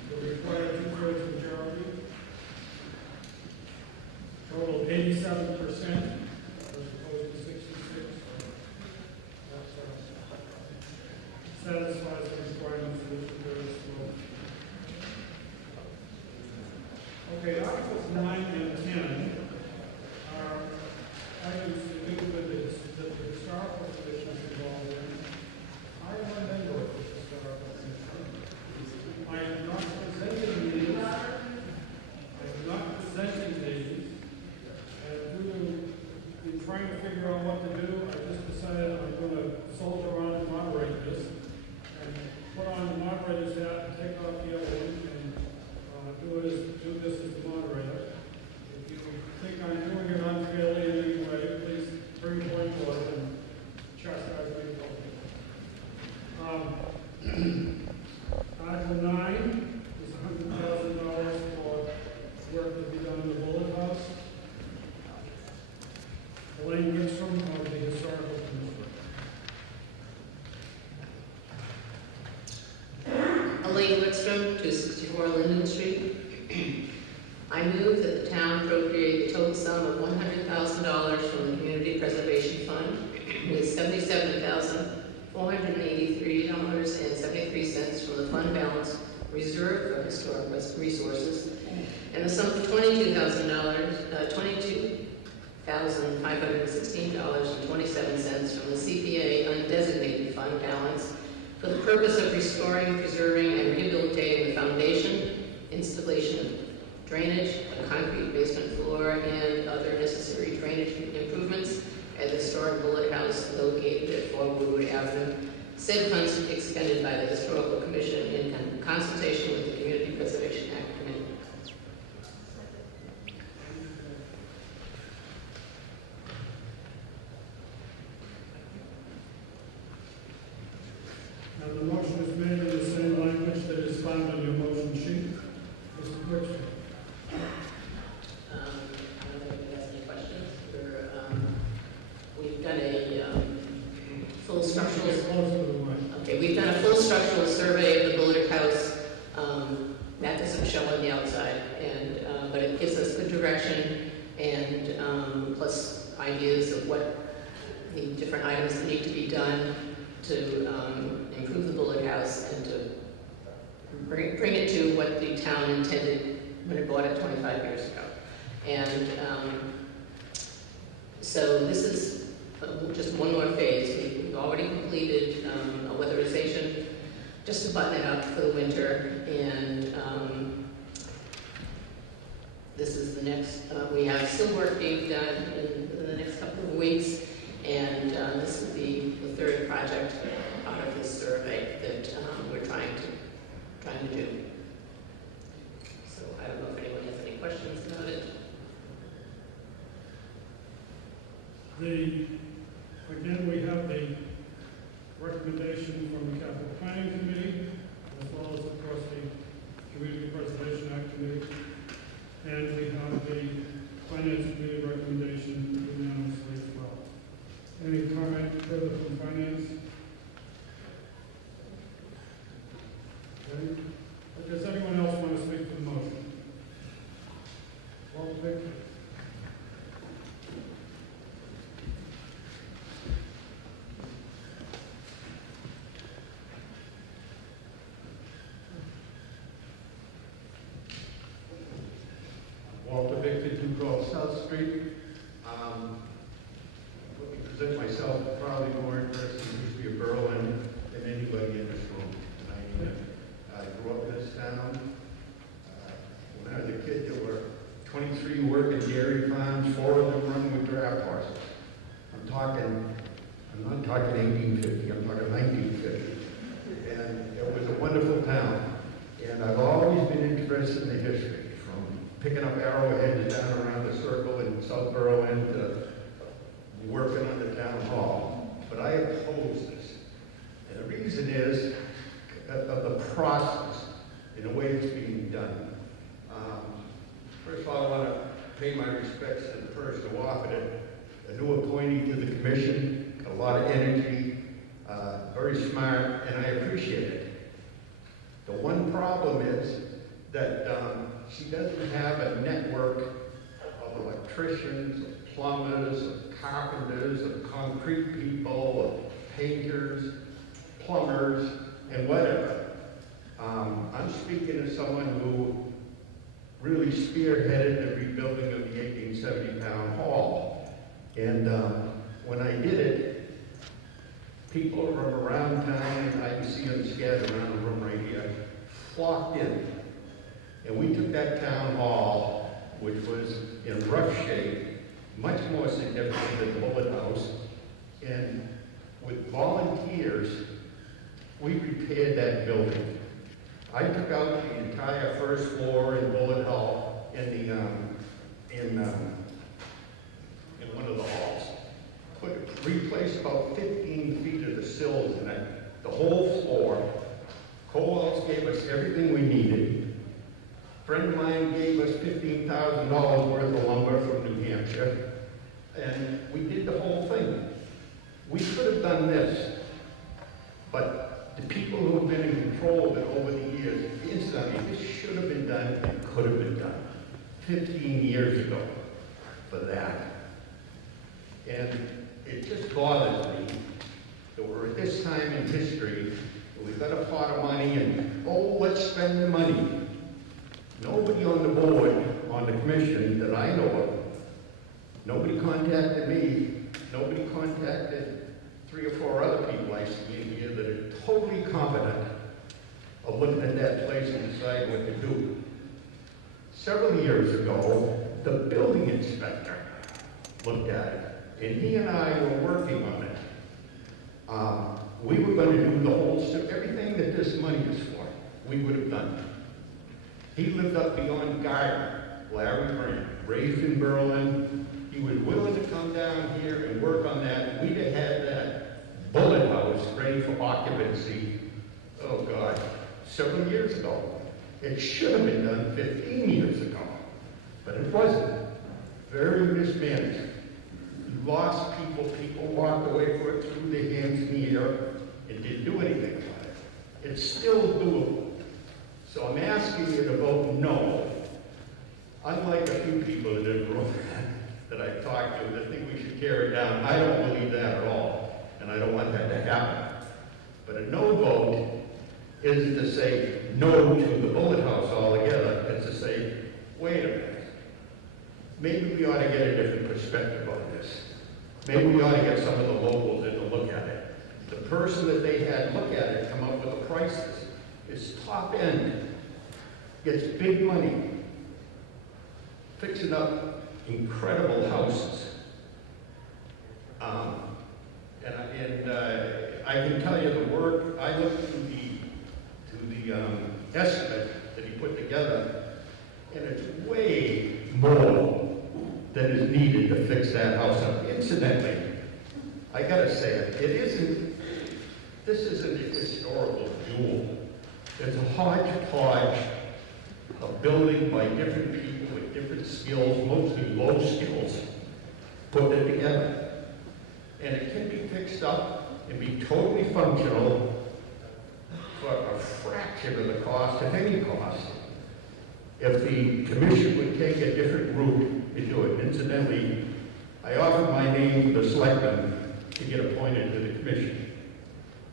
will require two-thirds majority. Total 87%, as opposed to 66. That's satisfies the requirements of the two-thirds vote. Okay, Articles 9 and 10 are items to do with the historical commissions involved in. I am a member of the historical commission. I am not presenting these. I am not presenting these. And due to in trying to figure out what to do, I just decided I'm going to soldier on and moderate this. And put on the moderator's hat and take off the other one and do this as the moderator. If you think I'm doing it unfairly in any way, please bring point order and chastise me. Article 9 is $100,000 for work to be done in the Bullet House. Elaine Wickstrom of the Historical Commission. Elaine Wickstrom, 264 Linden Street. I move that the town appropriate the total sum of $100,000 from the Community Preservation Fund, with $77,483.73 from the fund balance reserved for historic resources, and the sum of $22,516.27 from the CPA undesignated fund balance for the purpose of restoring, preserving, and rehabilitating the foundation, installation of drainage, a concrete basement floor, and other necessary drainage improvements at the historic Bullet House located at 4 Woodward Avenue. Said funds expended by the Historical Commission in consultation with the Community Preservation Act Committee. Now the motion is made in the same language that is found on your motion sheet. Mr. Wickstrom. I don't know if you have any questions. We've done a full structural. Okay, we've done a full structural survey of the Bullard House. That doesn't show on the outside, and but it gives us good direction and plus ideas of what the different items that need to be done to improve the Bullard House and to bring it to what the town intended when it bought it 25 years ago. And so this is just one more phase. We've already completed a weatherization just to button it up for the winter, and this is the next, we have still work being done in the next couple of weeks, and this will be the third project out of this survey that we're trying to do. So I don't know if anyone has any questions about it. Again, we have the recommendation from the Capital Planning Committee, as well as, of course, the Community Preservation Act Committee, and we have the Finance Committee recommendation unanimously as well. Any comment further from Finance? Okay. Does anyone else want to speak to the motion? Walter Victor? Walter Victor, 212 South Street. Let me present myself probably more interested in history of Berlin than anybody in this room. I grew up in this town. When I was a kid, there were 23 working dairy farms, 4 of them run with draft horses. I'm not talking 1850, I'm talking 1950. And it was a wonderful town. And I've always been interested in the history, from picking up arrowheads down around the circle in South Berlin to working on the town hall. But I oppose this. And the reason is of the process and the way it's being done. First of all, I want to pay my respects to the person who offered it, a new appointee to the commission, a lot of energy, very smart, and I appreciate it. The one problem is that she doesn't have a network of electricians, of plumbers, of carpenters, of concrete people, of painters, plumbers, and whatever. I'm speaking as someone who really spearheaded the rebuilding of the 1870 town hall. And when I did it, people from around town, and I can see them scattered around the room right here, flocked in. And we took that town hall, which was in rough shape, much more significant than the Bullitt House, and with volunteers, we repaired that building. I took out the entire first floor in Bullitt Hall, in one of the halls. Replaced about 15 feet of the sills in it, the whole floor. Coles gave us everything we needed. A friend of mine gave us $15,000 worth of lumber from New Hampshire, and we did the whole thing. We could have done this, but the people who have been in control of it over the years, incidentally, this should have been done and could have been done 15 years ago for that. And it just bothers me that we're at this time in history, we've got a pot of money and, oh, let's spend the money. Nobody on the board, on the commission that I know of, nobody contacted me, nobody contacted 3 or 4 other people I see in here that are totally competent of looking at that place and deciding what to do. Several years ago, the building inspector looked at it, and he and I were working on it. We were going to do the whole, everything that this money is for, we would have done. He lived up beyond Gardner, Larry Grant, raised in Berlin. He was willing to come down here and work on that. We'd have had that Bullitt House ready for occupancy, oh God, several years ago. It should have been done 15 years ago, but it wasn't. Very mismanaged. You lost people, people walked away from it, threw their hands in the air, and didn't do anything about it. It's still doable. So I'm asking you to vote no. Unlike a few people in this room that I've talked to that think we should tear it down, I don't believe that at all, and I don't want that to happen. But a no vote isn't to say no to the Bullitt House altogether, it's to say, wait a minute. Maybe we ought to get a different perspective on this. Maybe we ought to get some of the locals in to look at it. The person that they had look at it, come up with the prices, is top end, gets big money, fixing up incredible houses. I can tell you the work, I looked through the estimate that he put together, and it's way more than is needed to fix that house up. Incidentally, I gotta say it, this isn't a historical jewel. It's a hodgepodge of building by different people with different skills, mostly low skills, put it together. And it can be fixed up and be totally functional for a fraction of the cost, if any cost, if the commission would take a different route and do it. Incidentally, I offered my name to the selectmen to get appointed to the commission.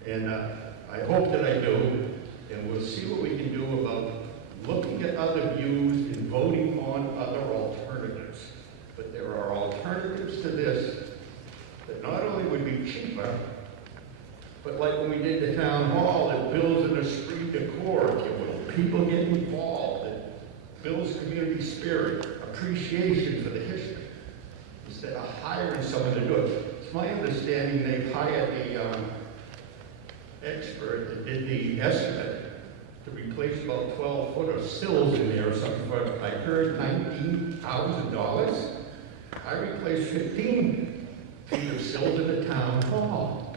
And I hope that I do, and we'll see what we can do about looking at other views and voting on other alternatives. But there are alternatives to this that not only would be cheaper, but like when we did the town hall, it builds an esprit de corps, if you will. People get involved. It builds community spirit, appreciation for the history, instead of hiring someone to do it. It's my understanding they've hired the expert that did the estimate to replace about 12 foot of sills in there or something, but I heard $19,000. I replaced 15 feet of sills in the town hall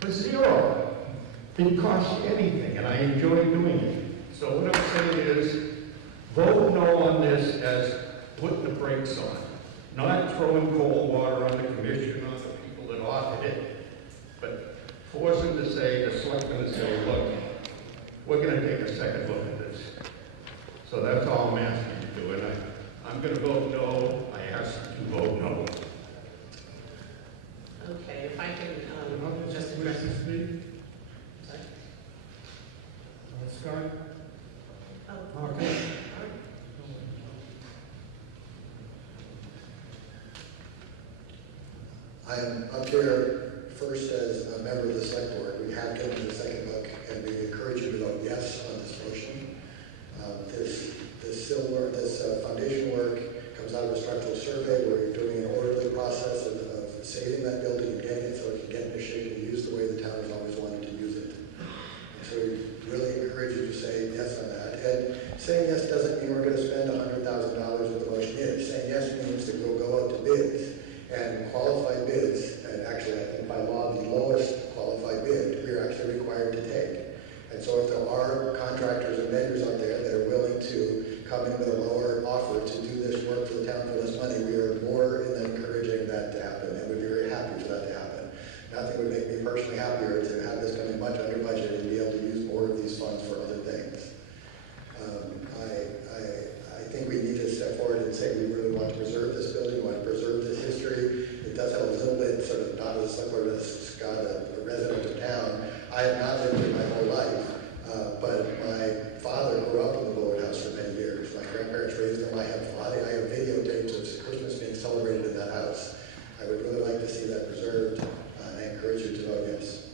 for $0. Didn't cost you anything, and I enjoy doing it. So what I'm saying is, vote no on this as putting the brakes on, not throwing cold water on the commission, on the people that offered it, but force them to say, the selectmen to say, look, we're gonna take a second look at this. So that's all I'm asking you to do, and I'm gonna vote no. I ask you to vote no. Okay, if I can, just address. Sorry? Scott? Oh, Okay. I'm up here first as a member of the select board. We have given the second look, and we encourage you to vote yes on this motion. This foundation work comes out of a structural survey where you're doing an orderly process of saving that building and getting it so it can get into shape and used the way the town has always wanted to use it. And so we really encourage you to say yes on that. And saying yes doesn't mean we're going to spend $100,000 what the motion is. Saying yes means that we'll go out to bids, and qualified bids, and actually I think by law the lowest qualified bid we are actually required to take. And so if there are contractors and vendors out there that are willing to come in with a lower offer to do this work for the town for less money, we are more than encouraging that to happen, and we'd be very happy for that to happen. Nothing would make me personally happier to have this come in much under budget and be able to use more of these funds for other things. I think we need to step forward and say we really want to preserve this building, we want to preserve this history. It does have a little bit, sort of, not as a select as Scott, a resident of town. I have not lived here my whole life, but my father grew up in the Bullard House for many years. My grandparents raised him. I have videotapes of Christmas being celebrated in that house. I would really like to see that preserved, and I encourage you to vote yes.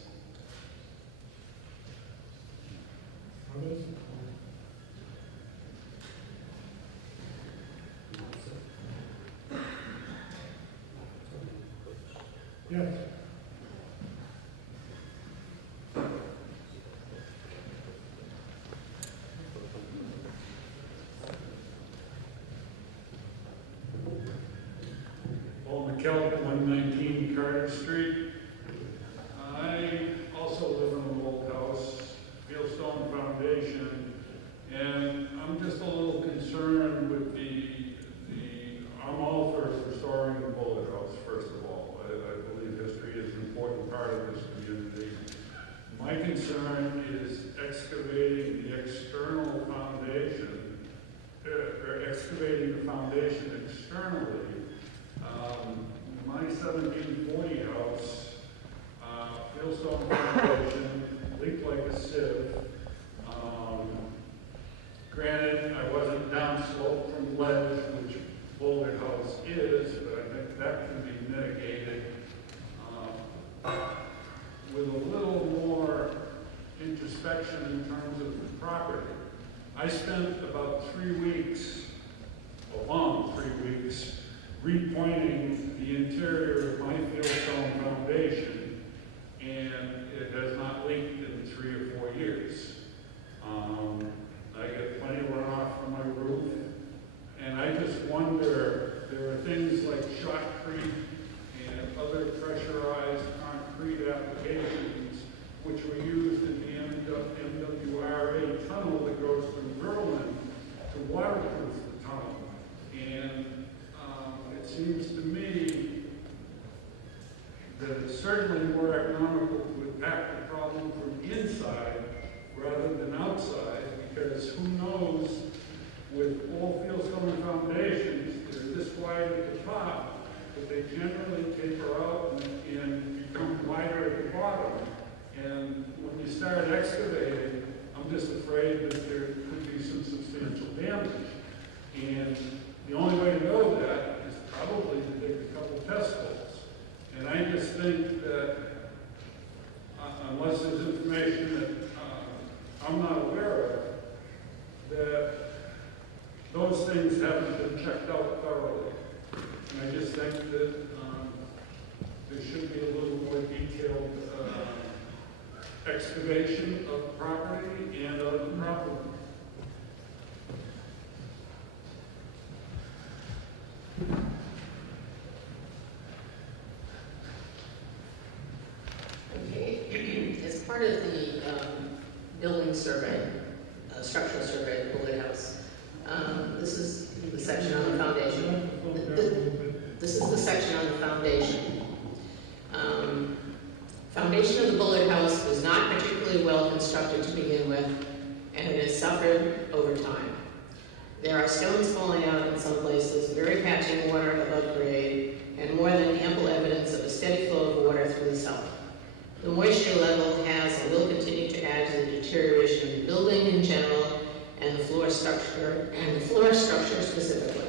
Others? Yes. Paul McKell, 119 Carter Street. I also live in an old house, Fieldstone Foundation, and I'm just a little concerned with I'm all for restoring the Bullard House, first of all. I believe history is an important part of this community. My concern is excavating the external foundation, or excavating the foundation externally. My 1740 house, Fieldstone Foundation, leaked like a sieve. Granted, I wasn't downslope from ledge, which Bullard House is, but I think that can be mitigated with a little more introspection in terms of the property. I spent about 3 weeks, a long 3 weeks, repointing the interior of my Fieldstone Foundation, and it has not leaked in 3 or 4 years. I get plenty of runoff from my roof, and I just wonder, there are things like shotcrete and other pressurized concrete applications which were used in the MWRA tunnel that goes through Berlin to waterproof the tunnel. And it seems to me that it's certainly more economical to attack the problem from inside rather than outside, because who knows, with all Fieldstone foundations, they're this wide at the top, but they generally taper out and become wider at the bottom. And when you start excavating, I'm just afraid that there could be some substantial damage. And the only way to know that is probably to dig a couple test holes. And I just think that unless there's information that I'm not aware of, that those things haven't been checked out thoroughly. And I just think that there should be a little more detailed excavation of property and of the problem. Okay, as part part of the building survey, structural survey of the Bullard House, this is the section on the foundation. This is the section on the foundation. Foundation of the Bullard House was not particularly well constructed to begin with, and it has suffered over time. There are stones falling out in some places, very patchy water above grade, and more than ample evidence of a steady flow of water through the cellar. The moisture level has and will continue to add to the deterioration of the building in general and the floor structure specifically.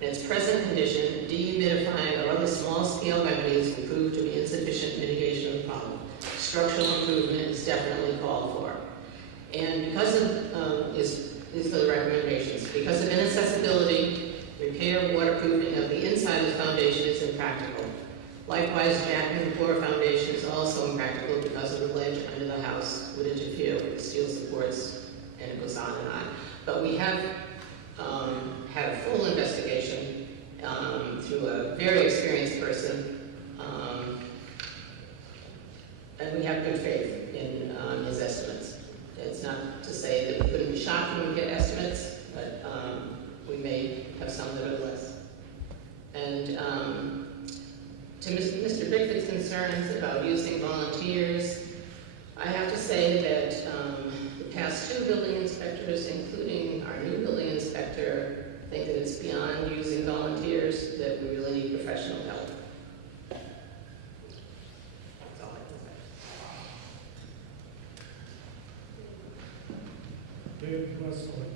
In its present condition, dehumidifying or other small-scale remedies will prove to be insufficient mitigation of the problem. Structural improvement is definitely called for. And because of, these are the recommendations, because of inaccessibility, repair waterproofing of the inside of the foundation is impractical. Likewise, jacking the floor foundation is also impractical because of the ledge under the house would interfere with the steel supports, and it goes on and on. But we have had a full investigation through a very experienced person, and we have good faith in his estimates. It's not to say that we couldn't be shocked when we get estimates, but we may have some that are less. And to Mr. Bickford's concerns about using volunteers, I have to say that the past two building inspectors, including our new building inspector, think that it's beyond using volunteers, that we really need professional help. That's all I can say. David Westwood.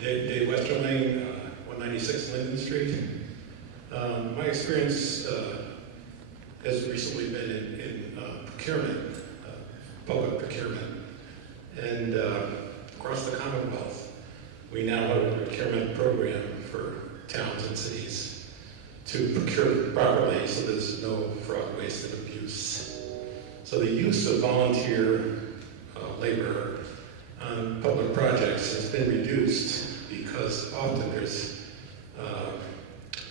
Dave Westerling, 196 Linden Street. My experience has recently been in procurement, public procurement, and across the Commonwealth, we now have a procurement program for towns and cities to procure properly so there's no fraud, waste, and abuse. So the use of volunteer labor on public projects has been reduced because often there's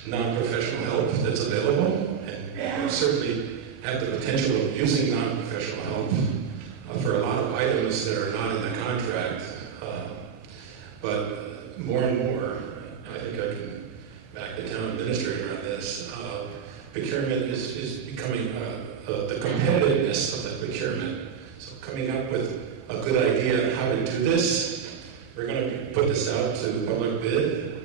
non-professional help that's available, and we certainly have the potential of using non-professional help for a lot of items that are not in the contract. But more and more, I think I can back the town administrator on this, procurement is becoming the competitiveness of the procurement. So coming up with a good idea on how to do this, we're going to put this out to public bid,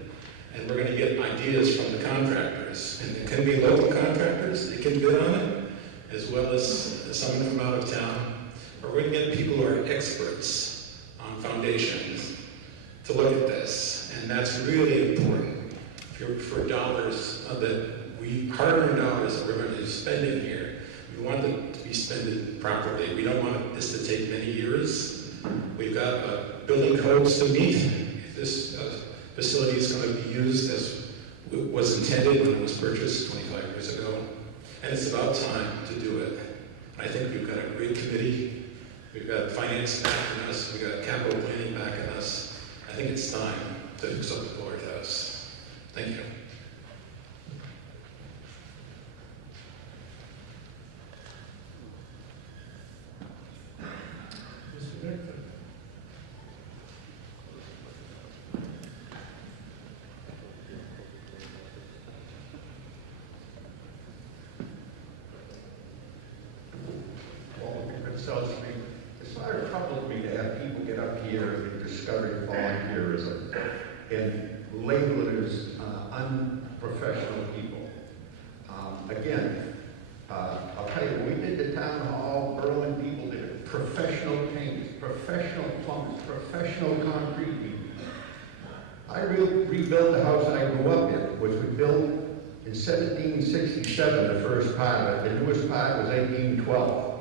and we're going to get ideas from the contractors. And it can be local contractors, they can bid on it, as well as someone from out of town. But we're going to get people who are experts on foundations to look at this. And that's really important for dollars that hard-earned dollars that we're going to be spending here. We want them to be spent properly. We don't want this to take many years. We've got building codes to meet. This facility is going to be used as it was intended when it was purchased 25 years ago. And it's about time to do it. I think we've got a great committee. We've got finance backing us. We've got capital planning backing us. I think it's time to fix up the Bullard House. Thank you. Mr. Bickford. It sort of troubles me to have people get up here and discourage volunteerism and label it as unprofessional people. Again, I'll tell you, we did the town hall, Berlin people did it. Professional painters, professional plumbers, professional concrete people. I rebuilt the house I grew up in, which we built in 1767, the first part of it. The newest part was 1812.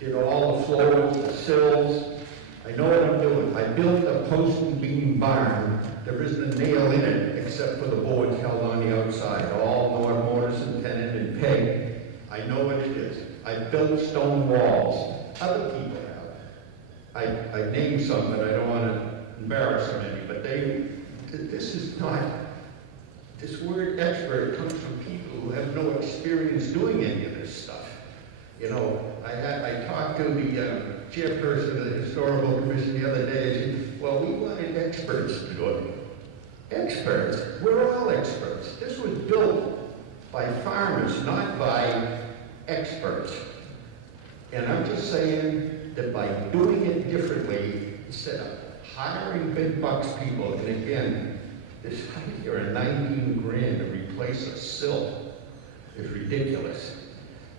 Did all the floors, the sills. I know what I'm doing. I built a post and beam barn. There isn't a nail in it except for the boards held on the outside. All mortise and tenon and peg. I know what it is. I built stone walls. Other people have. I named some, but I don't want to embarrass them any. But they not, this word expert comes from people who have no experience doing any of this stuff. You know, I talked to the chairperson of the Historical Commission the other day, and she said, well, we wanted experts to do it. Experts? We're all experts. This was built by farmers, not by experts. And I'm just saying that by doing it differently, instead of hiring big bucks people, and again, this idea of 19 grand to replace a sill is ridiculous.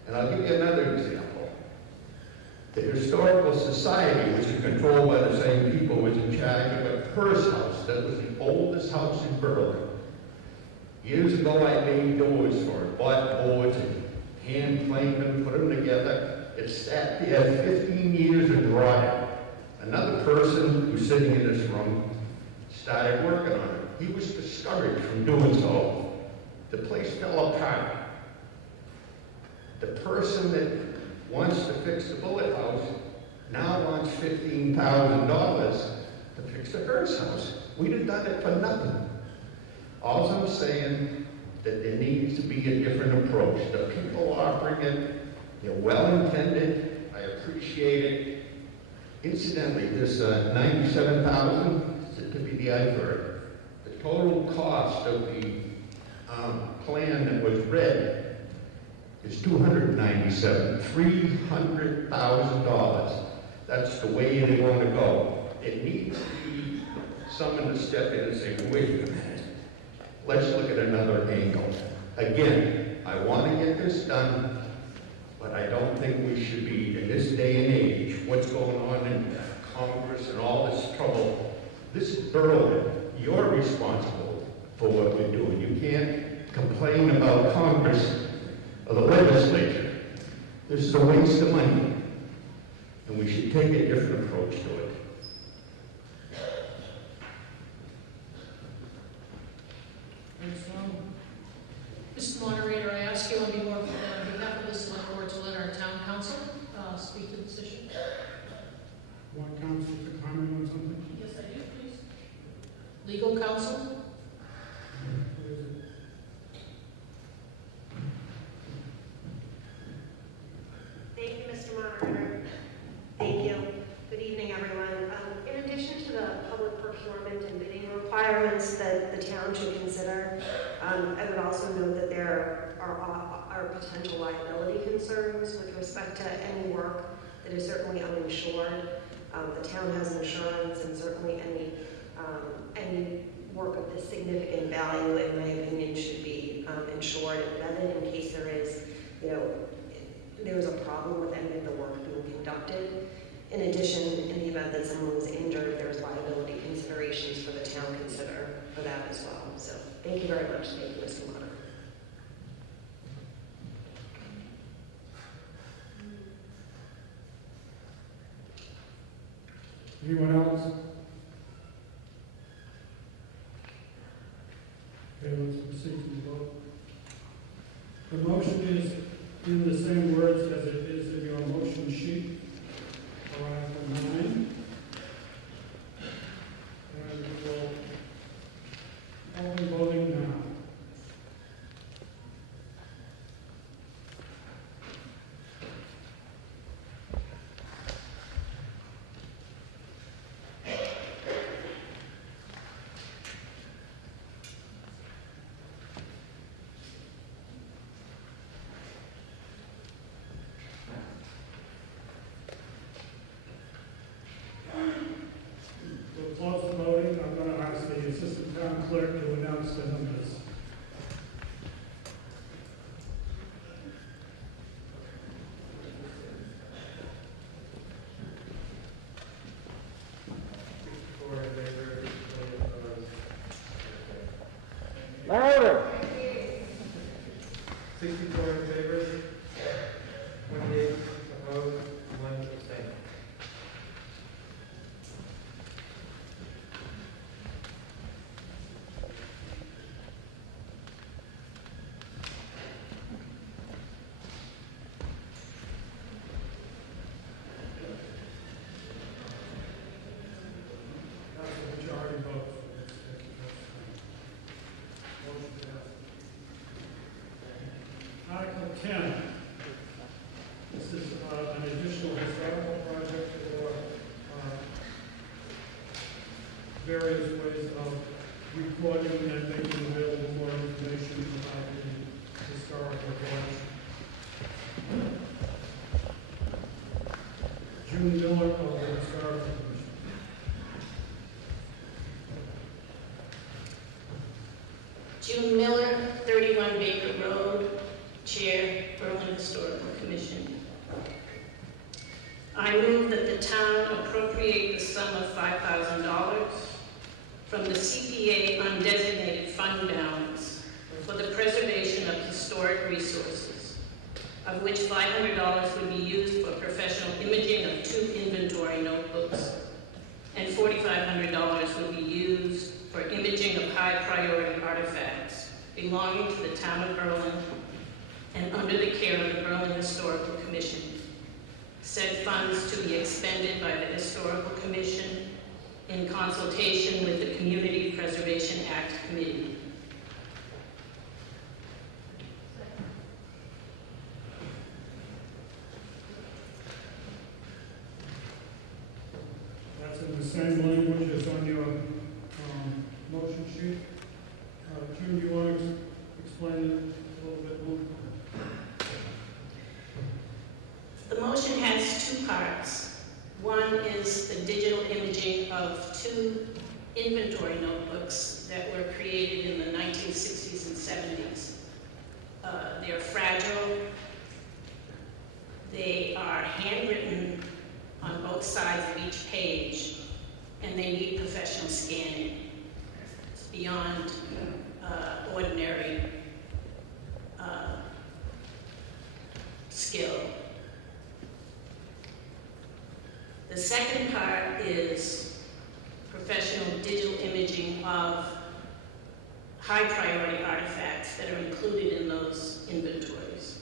And I'll give you another example. The Historical Society, which is controlled by the same people, was in charge of a Hearst house that was the oldest house in Berlin. Years ago, I made doors for it, bought boards and hand planed them, put them together. It sat there 15 years and rotted. Another person who's sitting in this room started working on it. He was discouraged from doing so. The place fell apart. The person that wants to fix the Bullitt House now wants $15,000 to fix the Hearst house. We'd have done it for nothing. All I'm saying that there needs to be a different approach. The people offering it, they're well-intended. I appreciate it. Incidentally, this $97,000 to be the iceberg. The total cost of the plan that was read is $297,000, $300,000. That's the way they want to go. It needs to be someone to step in and say, wait a minute, let's look at another angle. Again, I want to get this done, but I don't think we should be, in this day and age, what's going on in Congress and all this trouble. This is Berlin. You're responsible for what we're doing. You can't complain about Congress or the legislature. This is a waste of money, and we should take a different approach to it. Thanks, Tom. Mr. Moderator, I ask you on behalf of the select board to let our town council speak to this issue. Want council to comment on something? Yes, I do, please. Legal counsel? Thank you, Mr. Moderator. Thank you. Good evening, everyone. In addition to the public procurement and bidding requirements that the town should consider, I would also note that there are potential liability concerns with respect to any work that is certainly uninsured. The town has insurance, and certainly any work of this significant value, in my opinion, should be insured and vetted in case there is, there's a problem with any of the work being conducted. In addition, in the event that someone was injured, there's liability considerations for the town to consider for that as well. So thank you very much. Thank you, Mr. Moderator. Anyone else? Okay, let's proceed to the vote. The motion is in the same words as it is in your motion sheet for Article 9. And we'll open voting now. We'll close the voting. I'm going to ask the Assistant Town Clerk to announce the numbers. Louder. 64 in favor, 28 opposed, 1 abstained. 10. This is an additional historical project for various ways of recording and making available more information about the historical collection. June Miller of the Historical Commission. June Miller, 31 Baker Road, Chair, Berlin Historical Commission. I move that the town appropriate the sum of $5,000 from the CPA undesignated fund balance for the preservation of historic resources, of which $500 would be used for professional imaging of 2 inventory notebooks, and $4,500 would be used for imaging of high-priority artifacts belonging to the town of Berlin and under the care of the Berlin Historical Commission. Said funds to be expended by the Historical Commission in consultation with the Community Preservation Act Committee. That's in the same language as on your motion sheet. Jim, do you want to explain it a little bit more? The motion has 2 parts. One is the digital imaging of 2 inventory notebooks that were created in the 1960s and 70s. They're fragile. They are handwritten on both sides of each page, and they need professional scanning. It's beyond ordinary skill. The second part is professional digital imaging of high-priority artifacts that are included in those inventories.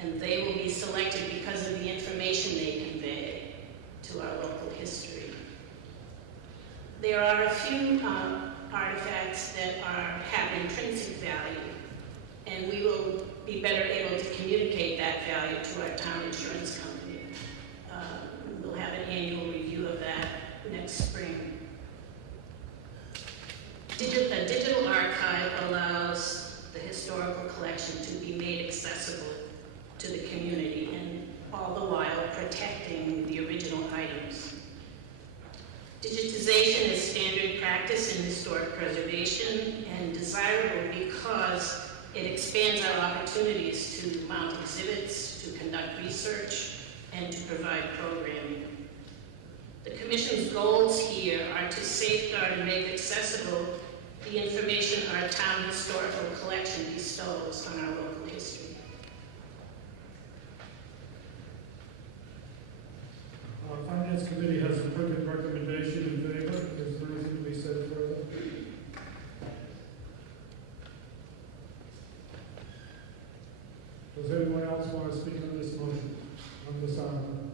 And they will be selected because of the information they convey to our local history. There are a few artifacts that have intrinsic value, and we will be better able to communicate that value to our town insurance company. We'll have an annual review of that next spring. A digital archive allows the historical collection to be made accessible to the community, and all the while protecting the original items. Digitization is standard practice in historic preservation and desirable because it expands our opportunities to mount exhibits, to conduct research, and to provide programming. The Commission's goals here are to safeguard and make accessible the information our town historical collection bestows on our local history. Our Finance Committee has a printed recommendation in favor. Is there anything to be said further? Does anyone else want to speak on this motion, on this item?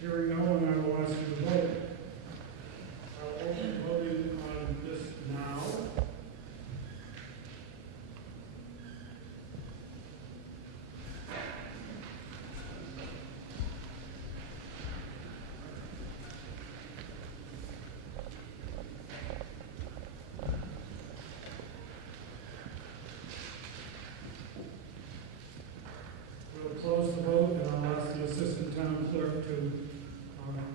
Hearing no one, I will ask you to vote. I'll open voting on this now. We'll close the vote, and I'll ask the Assistant Town Clerk to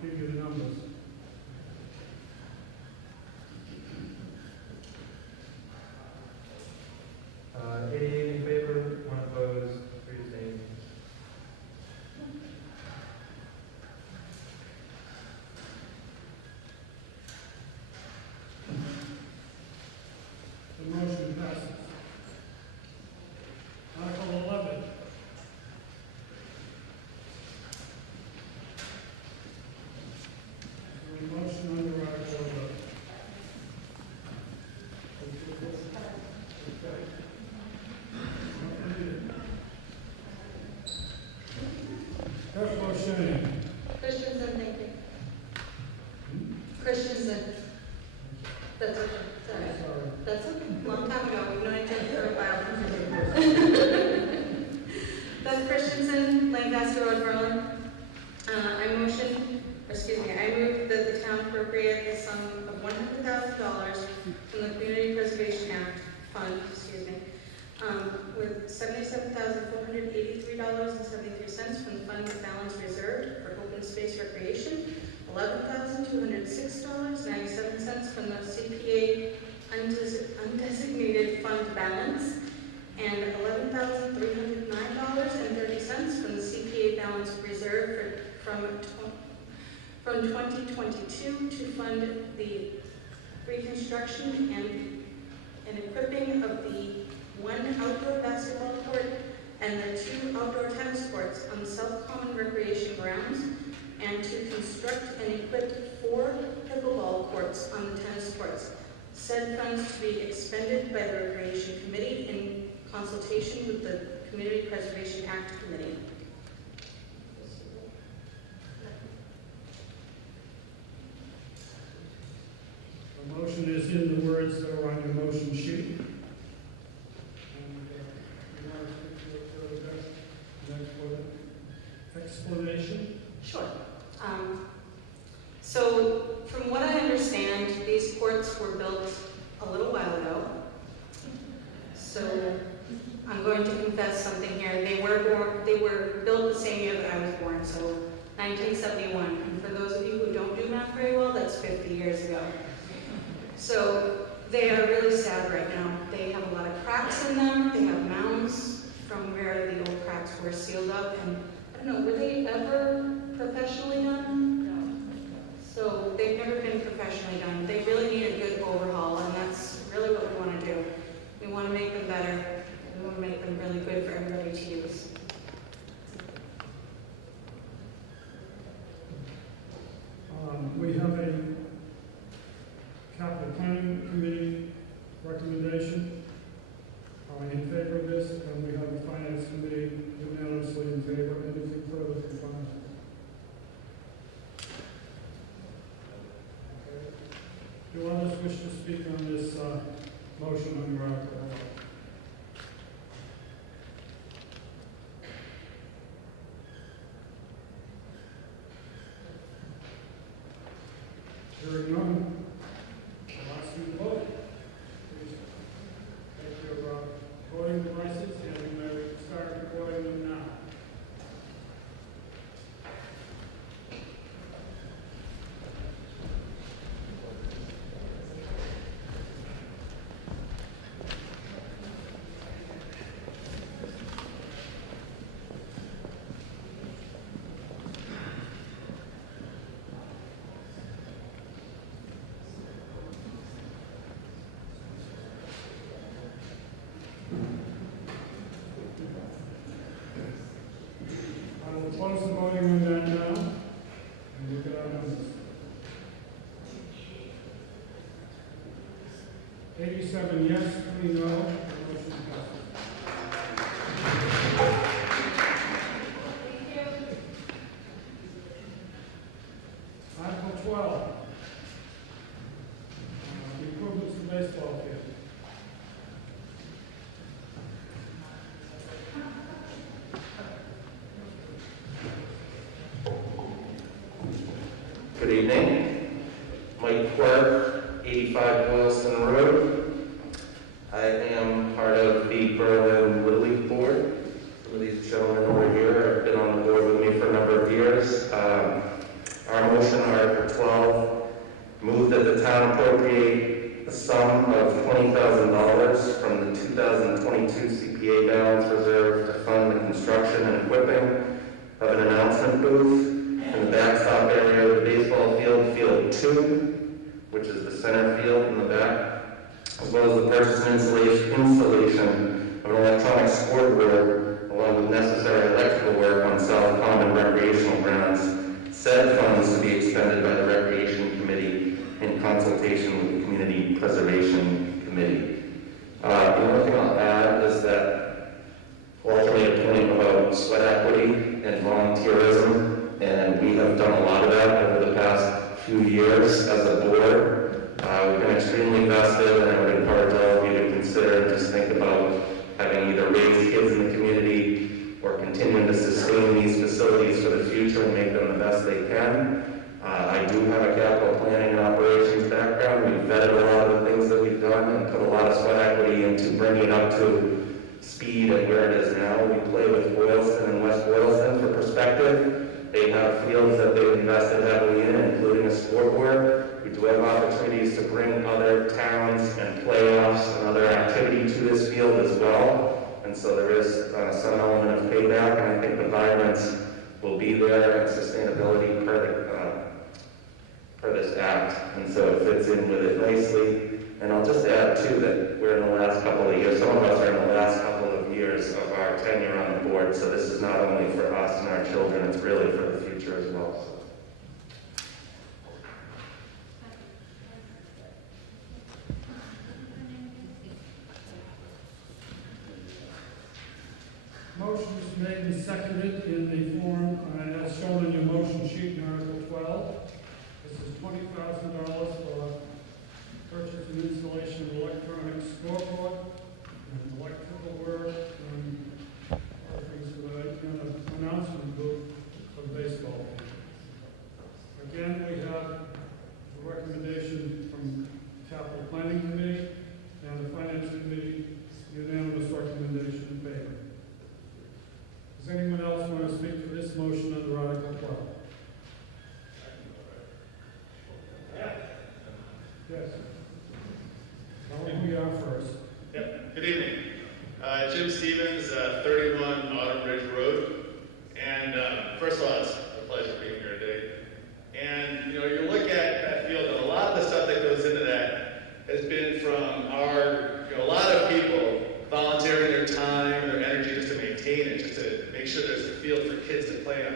give you the numbers. Uh, 88 in favor, 1 opposed, 3 abstained. The motion passes. Article 11. Christensen, Lancaster Road, Berlin. I move that the town appropriate the sum of $100,000 from the Community Preservation Act Fund, with $77,483.73 from the fund balance reserved for open space recreation, $11,206.97 from the CPA undesignated fund balance, and $11,309.30 from the CPA balance reserved from 2022 to fund the reconstruction and equipping of the 1 outdoor basketball court and the 2 outdoor tennis courts on the South Common Recreation Grounds, and to construct and equip 4 pickleball courts on the tennis courts. Said funds to be expended by the Recreation Committee in consultation with the Community Preservation Act Committee. The motion is in the words that are on your motion sheet. And you want to speak to the explanation? Sure. So, from what I understand, these courts were built a little while ago. So, I'm going to confess something here. They were built the same year that I was born, so 1971. And for those of you who don't do math very well, that's 50 years ago. So, they are really sad right now. They have a lot of cracks in them. They have mounds from where the old cracks were sealed up. And I don't know, were they ever professionally done? So they've never been professionally done. They really need a good overhaul, and that's really what we want to do. We want to make them better. We want to make them really good for everybody to use. We have a capital planning committee recommendation in favor of this, and we have the finance committee unanimously in favor. Anything further from finance? Do others wish to speak on this motion on your article? Hearing none, I'll ask you to vote. Please take your voting devices and start recording them now. Close the voting on that now, and look at our numbers. 87 yes, 3 no, the motion passes. Article 12, improvements to baseball field. Good evening. Mike Quirk, 85 Boylston Road. I am part of the Berlin Little League Board. Some of these gentlemen over here have been on the board with me for a number of years. Our motion, Article 12, move that the town appropriate a sum of $20,000 from the 2022 CPA balance reserve to fund the construction and equipping of an announcement booth in the backstop area of the baseball field, Field 2, which is the center field in the back, as well as the purchase and installation of an electronic scoreboard, along with necessary electrical work on South Common recreational grounds. Said funds to be expended by the Recreation Committee in consultation with the Community Preservation Committee. The only thing I'll add is that Walter made a point about sweat equity and volunteerism. And we have done a lot of that over the past few years as a board. We've been extremely invested, and I would encourage all of you to consider and just think about having either raised kids in the community or continuing to sustain these facilities for the future and make them the best they can. I do have a capital planning and operations background. We've vetted a lot of the things that we've done and put a lot of sweat equity into bringing it up to speed and where it is now. We play with Boylston and West Boylston for perspective. They have fields that they've invested heavily in, including a scoreboard. We do have opportunities to bring other towns and playoffs and other activity to this field as well. And so there is some element of payback, and I think the vibrance will be there and sustainability per this act. And so it fits in with it nicely. And I'll just add too that we're in the last couple of years, some of us are in the last couple of years of our tenure on the board. So this is not only for us and our children, it's really for the future as well. Motion is made and seconded in the form as shown in your motion sheet in Article 12. This is $20,000 for purchase and installation of electronic scoreboard and electrical work and other things with an announcement booth for the baseball team. Again, we have a recommendation from Capital Planning Committee and the Finance Committee, unanimous recommendation in favor. Does anyone else want to speak to this motion under Article 12? Yes. Tell me who you are first. Yep. Good evening. Jim Stevens, 31 Autumn Ridge Road. And first of all, it's a pleasure being here today. And you look at that field, and a lot of the stuff that goes into that has been from our, a lot of people volunteering their time and their energy just to maintain it, just to make sure there's a field for kids to play on.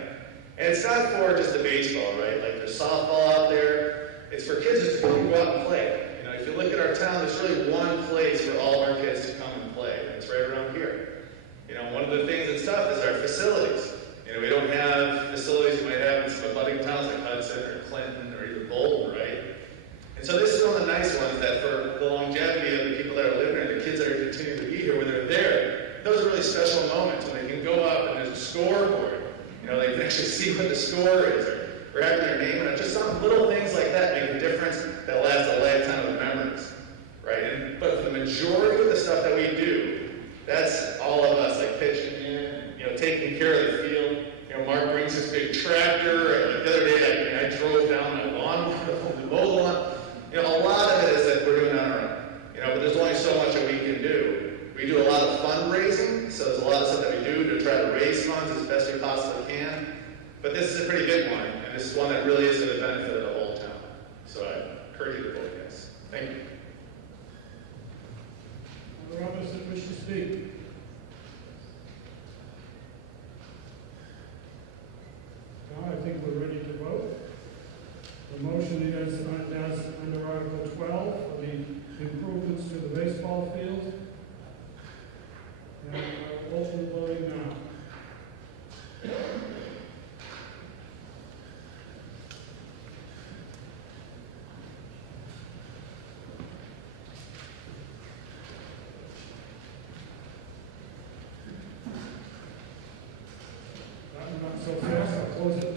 And it's not for just the baseball, right? Like there's softball out there. It's for kids just to go out and play. If you look at our town, there's really one place for all of our kids to come and play, and it's right around here. One of the things that's tough is our facilities. We don't have facilities you might have in some abutting towns like Hudson or Clinton or even Bolton, right? And so this is one of the nice ones that for the longevity of the people that are living here, the kids that are continuing to be here, when they're there, those are really special moments when they can go up and there's a scoreboard. They can actually see what the score is, or having their name on it. Just some little things like that make a difference that lasts a lifetime of memories, right? But for the majority of the stuff that we do, that's all of us, like pitching in, taking care of the field. Mark brings this big tractor. Like the other day, I drove down my lawn, the mobile lawn. A lot of it is that we're doing on our own. But there's only so much that we can do. We do a lot of fundraising, so there's a lot of stuff that we do to try to raise funds as best we possibly can. But this is a pretty big one, and this is one that really is to the benefit of the whole town. So I encourage you to vote yes. Thank you. Are there others that wish to speak? Now I think we're ready to vote. The motion is under Article 12 for the improvements to the baseball field. And I'll open voting now. Not so fast, I'll close it.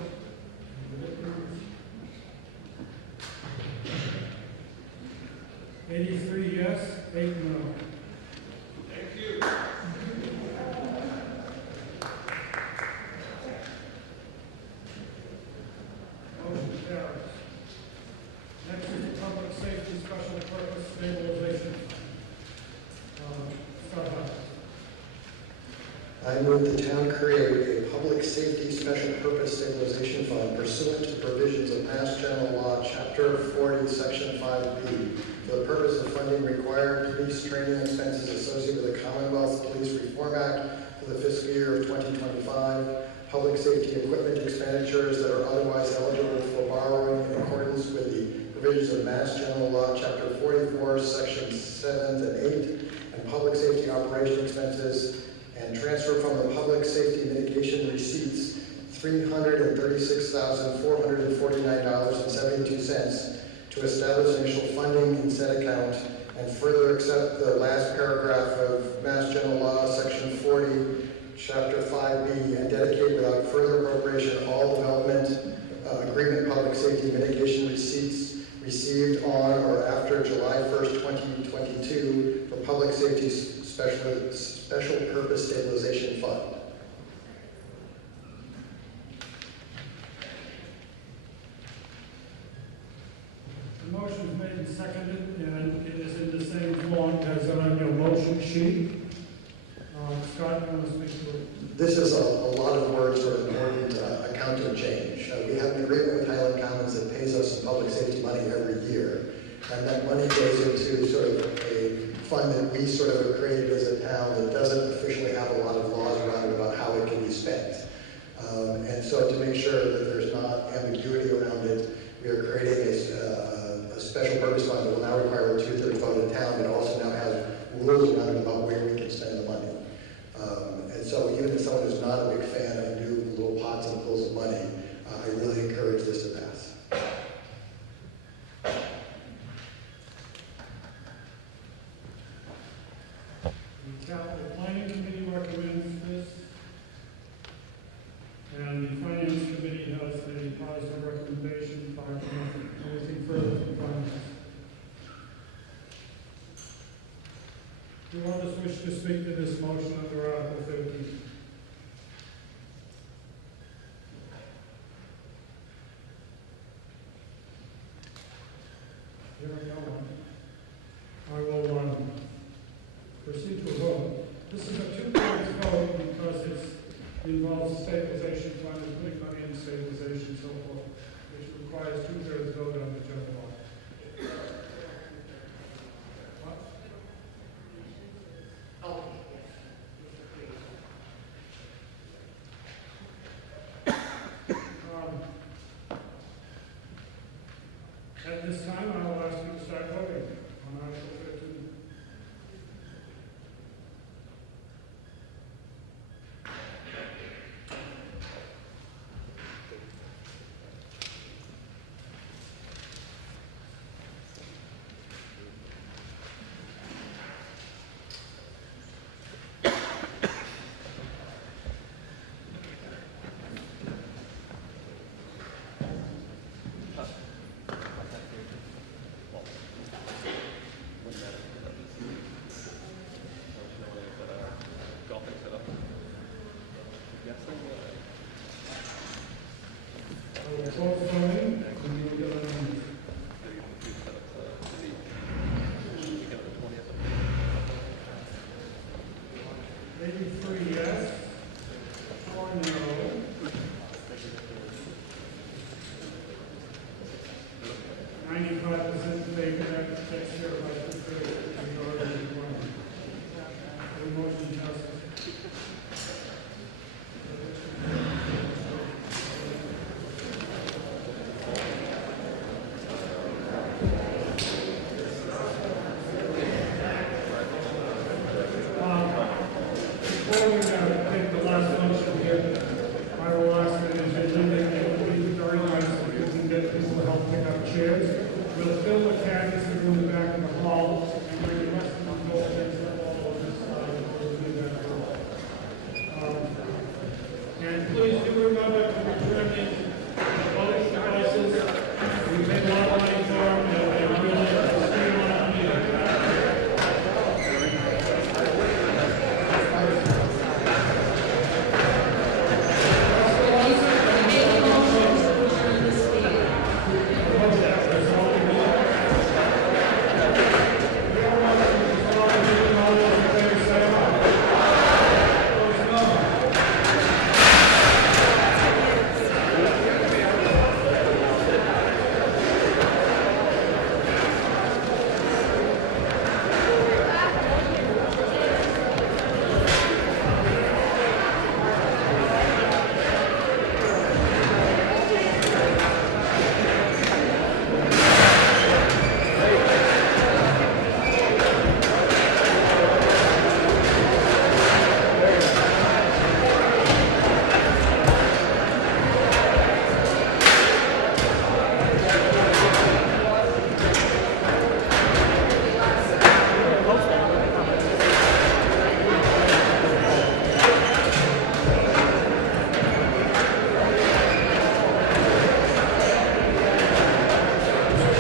83 yes, 8 no. Thank you. Motion carries. Next is the Public Safety Special Purpose Stabilization. Scott Hunt. I move the town create a public safety special purpose stabilization fund pursuant to the provisions of Mass General Law, Chapter 40, Section 5B, for the purpose of funding required police training expenses associated with the Commonwealth Police Reform Act for the fiscal year of 2025, public safety equipment expenditures that are otherwise eligible for borrowing in accordance with the provisions of Mass General Law, Chapter 44, Sections 7 and 8, and public safety operation expenses, and transfer from the public safety mitigation receipts $336,449.72 to establish initial funding in said account, and further accept the last paragraph of Mass General Law, Section 40, Chapter 5B, and dedicate without further appropriation all development agreement public safety mitigation receipts received on or after July 1st, 2022 for Public Safety Special Purpose Stabilization Fund. The motion is made and seconded, and it is in the same font as on your motion sheet. Scott, you want to speak to it? This is a lot of words for important accounting change. We have an agreement with Highland Commons that pays us some public safety money every year, and that money goes into sort of a fund that we sort of have created as a town that doesn't officially have a lot of laws around it about how it can be spent. And so to make sure that there's not ambiguity around it, we are creating a special purpose fund that will now require a 2/3 vote of the town, but also now has rules around it about where we can spend the money. And so even if someone is not a big fan of new little pots and pools of money, I really encourage this to pass. The Capital Planning Committee recommends this, and the Finance Committee has a positive recommendation. Anything further from finance? Do you others wish to speak to this motion under Article 15? Hearing no one, I will proceed to a vote. This is a 2/3 vote because it involves a stabilization fund, is putting money in stabilization and so forth, which requires 2/3 vote on the general law. At this time, I will ask you to start voting on Article 13. Close voting, and you will get a number. 83 yes, 4 no. 95% in favor, that takes care of our 2/3 majority requirement. The motion passes. Before we take the last motion here, I will ask that as you leave, it would be very nice if you can get people to help pick up chairs. We'll fill the cabinets that are in the back of the hall, and bring the rest of the buildings all over this side, we'll do that. And please do remember to return these voting devices. We paid a lot of money for them, and they're really